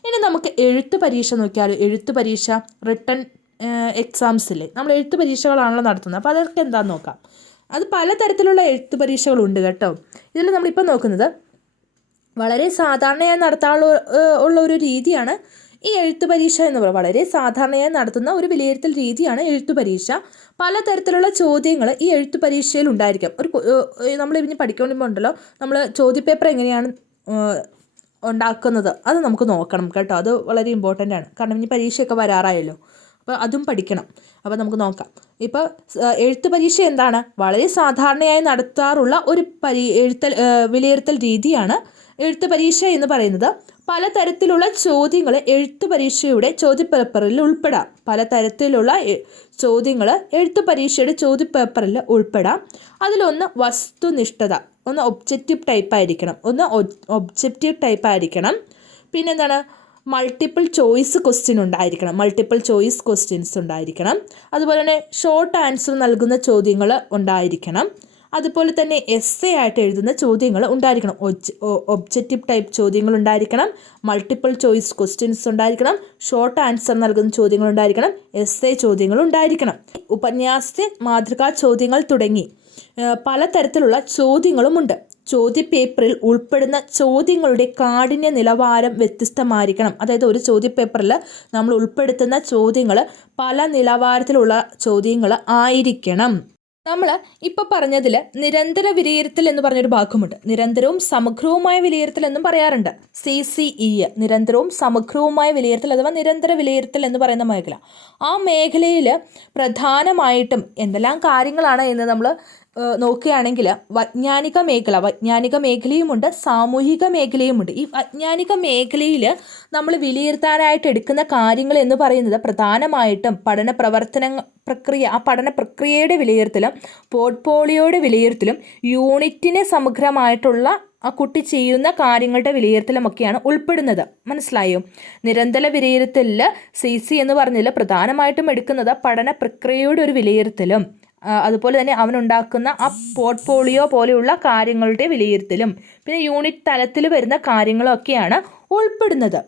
ഇനി നമുക്ക് എഴുത്ത് പരീക്ഷ നോക്കിയാൽ, എഴുത്ത് പരീക്ഷ, റിട്ടൺ എക്സാംസില്ലേ, നമ്മൾ എഴുത്ത് പരീക്ഷകളാണല്ലോ നടത്തുന്നത്. അപ്പോൾ അതൊക്കെ എന്താണെന്ന് നോക്കാം. അത് പലതരത്തിലുള്ള എഴുത്ത് പരീക്ഷകളുണ്ട് കേട്ടോ. ഇതിൽ നമ്മളിപ്പോൾ നോക്കുന്നത് വളരെ സാധാരണയായി നടത്താനുള്ള ഒരു രീതിയാണ് ഈ എഴുത്ത് പരീക്ഷ എന്ന് പറയുന്നത്. വളരെ സാധാരണയായി നടത്തുന്ന ഒരു വിലയിരുത്തൽ രീതിയാണ് എഴുത്ത് പരീക്ഷ. പലതരത്തിലുള്ള ചോദ്യങ്ങൾ ഈ എഴുത്ത് പരീക്ഷയിൽ ഉണ്ടായിരിക്കാം. നമ്മൾ ഇനി പഠിക്കുമ്പോൾ ഉണ്ടല്ലോ, നമ്മൾ ചോദ്യപേപ്പർ എങ്ങനെയാണ് ഉണ്ടാക്കുന്നത് അത് നമുക്ക് നോക്കണം കേട്ടോ. അത് വളരെ ഇമ്പോർട്ടൻ്റ് ആണ്. കാരണം ഇനി പരീക്ഷയൊക്കെ വരാറായല്ലോ, അപ്പോൾ അതും പഠിക്കണം. അപ്പോൾ നമുക്ക് നോക്കാം. ഇപ്പോൾ എഴുത്ത് പരീക്ഷ എന്താണ്? വളരെ സാധാരണയായി നടത്താറുള്ള ഒരു വിലയിരുത്തൽ രീതിയാണ് എഴുത്ത് പരീക്ഷ എന്ന് പറയുന്നത്. പലതരത്തിലുള്ള ചോദ്യങ്ങൾ എഴുത്ത് പരീക്ഷയുടെ ചോദ്യപേപ്പറിൽ ഉൾപ്പെടാം. പലതരത്തിലുള്ള ചോദ്യങ്ങൾ എഴുത്ത് പരീക്ഷയുടെ ചോദ്യപേപ്പറിൽ ഉൾപ്പെടാം. അതിലൊന്ന് വസ്തുനിഷ്ഠത, ഒന്ന് ഒബ്ജക്റ്റീവ് ടൈപ്പ് ആയിരിക്കണം. പിന്നെന്താണ്? മൾട്ടിപ്പിൾ ചോയ്സ് ക്വസ്റ്റ്യൻ ഉണ്ടായിരിക്കണം. അതുപോലെ തന്നെ ഷോർട്ട് ആൻസർ നൽകുന്ന ചോദ്യങ്ങൾ ഉണ്ടായിരിക്കണം. അതുപോലെ തന്നെ എസ്സേ ആയിട്ട് എഴുതുന്ന ചോദ്യങ്ങൾ ഉണ്ടായിരിക്കണം. ഒബ്ജക്റ്റീവ് ടൈപ്പ് ചോദ്യങ്ങൾ ഉണ്ടായിരിക്കണം, മൾട്ടിപ്പിൾ ചോയ്സ് ക്വസ്റ്റ്യൻസ് ഉണ്ടായിരിക്കണം, ഷോർട്ട് ആൻസർ നൽകുന്ന ചോദ്യങ്ങൾ ഉണ്ടായിരിക്കണം, എസ്സേ ചോദ്യങ്ങൾ ഉണ്ടായിരിക്കണം. ഉപന്യാസ മാതൃകാ ചോദ്യങ്ങൾ തുടങ്ങി പലതരത്തിലുള്ള ചോദ്യങ്ങളുമുണ്ട്. ചോദ്യപേപ്പറിൽ ഉൾപ്പെടുന്ന ചോദ്യങ്ങളുടെ കാഠിന്യ നിലവാരം വ്യത്യസ്തമായിരിക്കണം. അതായത് ഒരു ചോദ്യപേപ്പറിൽ നമ്മൾ ഉൾപ്പെടുത്തുന്ന ചോദ്യങ്ങൾ പല നിലവാരത്തിലുള്ള ചോദ്യങ്ങൾ ആയിരിക്കണം. നമ്മൾ ഇപ്പോൾ പറഞ്ഞതിൽ നിരന്തര വിലയിരുത്തൽ എന്ന് പറഞ്ഞൊരു ഭാഗമുണ്ട്. നിരന്തരവും സമഗ്രവുമായ വിലയിരുത്തൽ എന്നും പറയാറുണ്ട്. CCE, നിരന്തരവും സമഗ്രവുമായ വിലയിരുത്തൽ അഥവാ നിരന്തര വിലയിരുത്തൽ എന്ന് പറയുന്ന മേഖല. ആ മേഖലയിൽ പ്രധാനമായിട്ടും എന്തെല്ലാം കാര്യങ്ങളാണ് എന്ന് നമ്മൾ നോക്കുകയാണെങ്കിൽ വൈജ്ഞാനിക മേഖലയുമുണ്ട്, സാമൂഹിക മേഖലയുമുണ്ട്. ഈ വൈജ്ഞാനിക മേഖലയിൽ നമ്മൾ വിലയിരുത്താനായിട്ട് എടുക്കുന്ന കാര്യങ്ങൾ എന്ന് പറയുന്നത് പ്രധാനമായിട്ടും പഠന പ്രക്രിയയുടെ വിലയിരുത്തലും പോർട്ട്ഫോളിയോയുടെ വിലയിരുത്തലും യൂണിറ്റിനെ സമഗ്രമായിട്ടുള്ള ആ കുട്ടി ചെയ്യുന്ന കാര്യങ്ങളുടെ വിലയിരുത്തലുമൊക്കെയാണ് ഉൾപ്പെടുന്നത്. മനസ്സിലായോ? നിരന്തര വിലയിരുത്തലിൽ CC എന്ന് പറഞ്ഞതിൽ പ്രധാനമായിട്ടും എടുക്കുന്നത് പഠന പ്രക്രിയയുടെ ഒരു വിലയിരുത്തലും അതുപോലെ തന്നെ അവനുണ്ടാക്കുന്ന ആ പോർട്ട്ഫോളിയോ പോലെയുള്ള കാര്യങ്ങളുടെ വിലയിരുത്തലും പിന്നെ യൂണിറ്റ് തലത്തിൽ വരുന്ന കാര്യങ്ങളൊക്കെയാണ് ഉൾപ്പെടുന്നത്.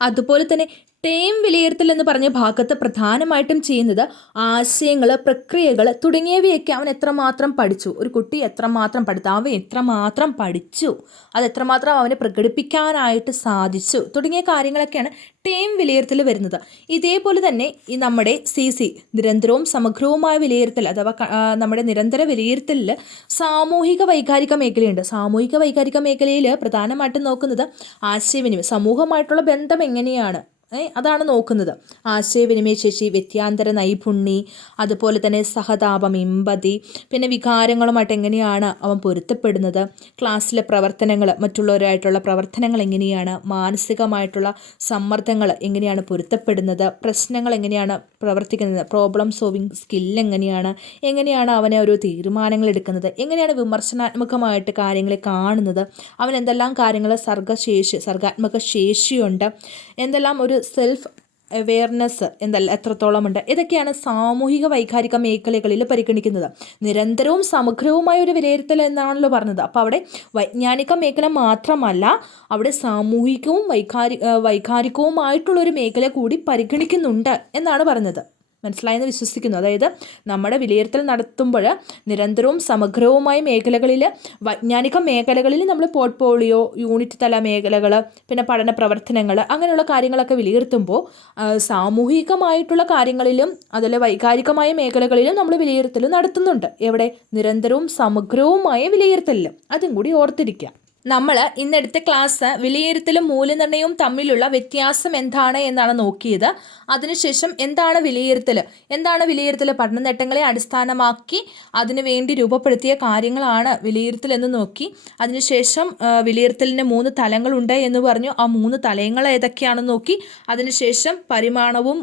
അതുപോലെ തന്നെ ടേം വിലയിരുത്തൽ എന്ന് പറഞ്ഞ ഭാഗത്ത് പ്രധാനമായിട്ടും ചെയ്യുന്നത് ആശയങ്ങൾ, പ്രക്രിയകൾ തുടങ്ങിയവയൊക്കെ അവൻ എത്രമാത്രം പഠിച്ചു, ഒരു കുട്ടി എത്രമാത്രം പഠിച്ചു, അവൻ എത്രമാത്രം പഠിച്ചു, അത് എത്രമാത്രം അവന് പ്രകടിപ്പിക്കാനായിട്ട് സാധിച്ചു തുടങ്ങിയ കാര്യങ്ങളൊക്കെയാണ് ടേം വിലയിരുത്തൽ വരുന്നത്. ഇതേപോലെ തന്നെ ഈ നമ്മുടെ CC നിരന്തരവും സമഗ്രവുമായ വിലയിരുത്തൽ അഥവാ നമ്മുടെ നിരന്തര വിലയിരുത്തലിൽ സാമൂഹിക വൈകാരിക മേഖലയുണ്ട്. സാമൂഹിക വൈകാരിക മേഖലയിൽ പ്രധാനമായിട്ടും നോക്കുന്നത് ആശയവിനിമയം, സമൂഹമായിട്ടുള്ള ബന്ധം എങ്ങനെയാണ് അതാണ് നോക്കുന്നത്. ആശയവിനിമയ ശേഷി, വ്യത്യാന്തര നൈപുണി, അതുപോലെ തന്നെ സഹതാപം, എമ്പതി, പിന്നെ വികാരങ്ങളുമായിട്ട് എങ്ങനെയാണ് അവൻ പൊരുത്തപ്പെടുന്നത്, ക്ലാസ്സിലെ പ്രവർത്തനങ്ങൾ, മറ്റുള്ളവരായിട്ടുള്ള പ്രവർത്തനങ്ങൾ എങ്ങനെയാണ്, മാനസികമായിട്ടുള്ള സമ്മർദ്ദങ്ങൾ എങ്ങനെയാണ് പൊരുത്തപ്പെടുന്നത്, പ്രശ്നങ്ങൾ എങ്ങനെയാണ് പ്രവർത്തിക്കുന്നത്, പ്രോബ്ലം സോൾവിങ് സ്കിൽ എങ്ങനെയാണ് അവനെ ഒരു തീരുമാനങ്ങൾ എടുക്കുന്നത്, എങ്ങനെയാണ് വിമർശനാത്മകമായിട്ട് കാര്യങ്ങളെ കാണുന്നത്, അവൻ എന്തെല്ലാം കാര്യങ്ങൾ സർഗാത്മക ശേഷിയുണ്ട്, എന്തെല്ലാം ഒരു സെൽഫ് അവെയർനെസ് എത്രത്തോളം ഉണ്ട്, ഇതൊക്കെയാണ് സാമൂഹിക വൈകാരിക മേഖലകളിൽ പരിഗണിക്കുന്നത്. നിരന്തരവും സമഗ്രവുമായ ഒരു വിലയിരുത്തൽ എന്നാണല്ലോ പറഞ്ഞത്. അപ്പോൾ അവിടെ വൈജ്ഞാനിക മേഖല മാത്രമല്ല, അവിടെ സാമൂഹികവും വൈകാരികവുമായിട്ടുള്ളൊരു മേഖല കൂടി പരിഗണിക്കുന്നുണ്ട് എന്നാണ് പറഞ്ഞത്. മനസ്സിലായെന്ന് വിശ്വസിക്കുന്നു. അതായത് നമ്മുടെ വിലയിരുത്തൽ നടത്തുമ്പോൾ നിരന്തരവും സമഗ്രവുമായ മേഖലകളിൽ, വൈജ്ഞാനിക മേഖലകളിൽ നമ്മൾ പോർട്ട്ഫോളിയോ, യൂണിറ്റ് തല മേഖലകൾ, പിന്നെ പഠന പ്രവർത്തനങ്ങൾ, അങ്ങനെയുള്ള കാര്യങ്ങളൊക്കെ വിലയിരുത്തുമ്പോൾ സാമൂഹികമായിട്ടുള്ള കാര്യങ്ങളിലും അതുപോലെ വൈകാരികമായ മേഖലകളിലും നമ്മൾ വിലയിരുത്തൽ നടത്തുന്നുണ്ട്. എവിടെ? നിരന്തരവും സമഗ്രവുമായ വിലയിരുത്തലിലും. അതും കൂടി ഓർത്തിരിക്കുക. നമ്മൾ ഇന്നെടുത്ത ക്ലാസ് വിലയിരുത്തലും മൂല്യനിർണ്ണയവും തമ്മിലുള്ള വ്യത്യാസം എന്താണ് എന്നാണ് നോക്കിയത്. അതിനുശേഷം എന്താണ് വിലയിരുത്തൽ, പഠന നേട്ടങ്ങളെ അടിസ്ഥാനമാക്കി അതിനു വേണ്ടി രൂപപ്പെടുത്തിയ കാര്യങ്ങളാണ് വിലയിരുത്തൽ എന്ന് നോക്കി. അതിനുശേഷം വിലയിരുത്തലിന് 3 തലങ്ങളുണ്ട് എന്ന് പറഞ്ഞു. ആ 3 തലങ്ങൾ ഏതൊക്കെയാണെന്ന് നോക്കി. അതിനുശേഷം പരിമാണവും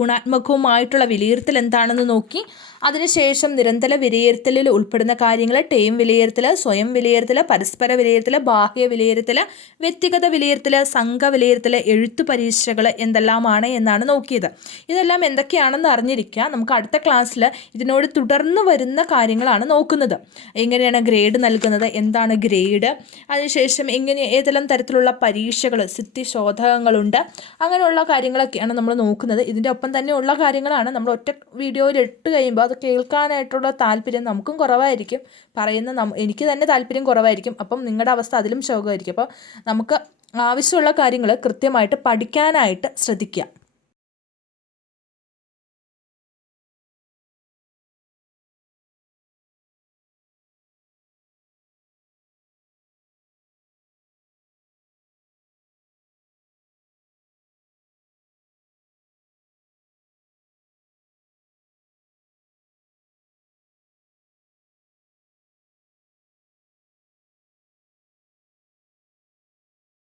ഗുണാത്മകവുമായിട്ടുള്ള വിലയിരുത്തൽ എന്താണെന്ന് നോക്കി. അതിനുശേഷം നിരന്തര വിലയിരുത്തലിൽ ഉൾപ്പെടുന്ന കാര്യങ്ങൾ ടേം വിലയിരുത്തൽ, സ്വയം വിലയിരുത്തൽ, പരസ്പര വിലയിരുത്തൽ, ബാഹ്യ വിലയിരുത്തൽ, വ്യക്തിഗത വിലയിരുത്തൽ, സംഘ വിലയിരുത്തൽ, എഴുത്തു പരീക്ഷകൾ എന്തെല്ലാമാണ് എന്നാണ് നോക്കിയത്. ഇതെല്ലാം എന്തൊക്കെയാണെന്ന് അറിഞ്ഞിരിക്കുക. നമുക്ക് അടുത്ത ക്ലാസ്സിൽ ഇതിനോട് തുടർന്ന് വരുന്ന കാര്യങ്ങളാണ് നോക്കുന്നത്. എങ്ങനെയാണ് ഗ്രേഡ് നൽകുന്നത്, എന്താണ് ഗ്രേഡ്, അതിനുശേഷം ഏതെല്ലാം തരത്തിലുള്ള പരീക്ഷകൾ, സിദ്ധിശോധകങ്ങളുണ്ട്, അങ്ങനെയുള്ള കാര്യങ്ങളൊക്കെയാണ് നമ്മൾ നോക്കുന്നത്. ഇതിൻ്റെ ഒപ്പം തന്നെ ഉള്ള കാര്യങ്ങളാണ് നമ്മൾ ഒറ്റ വീഡിയോയിൽ ഇട്ട് കഴിയുമ്പോൾ അത് കേൾക്കാനായിട്ടുള്ള താല്പര്യം നമുക്കും കുറവായിരിക്കും. എനിക്ക് തന്നെ താല്പര്യം കുറവായിരിക്കും. അപ്പം നിങ്ങളുടെ അവസ്ഥ അതിലും ശോകമായിരിക്കും. അപ്പോൾ നമുക്ക് ആവശ്യമുള്ള കാര്യങ്ങൾ കൃത്യമായിട്ട് പഠിക്കാനായിട്ട് ശ്രദ്ധിക്കുക.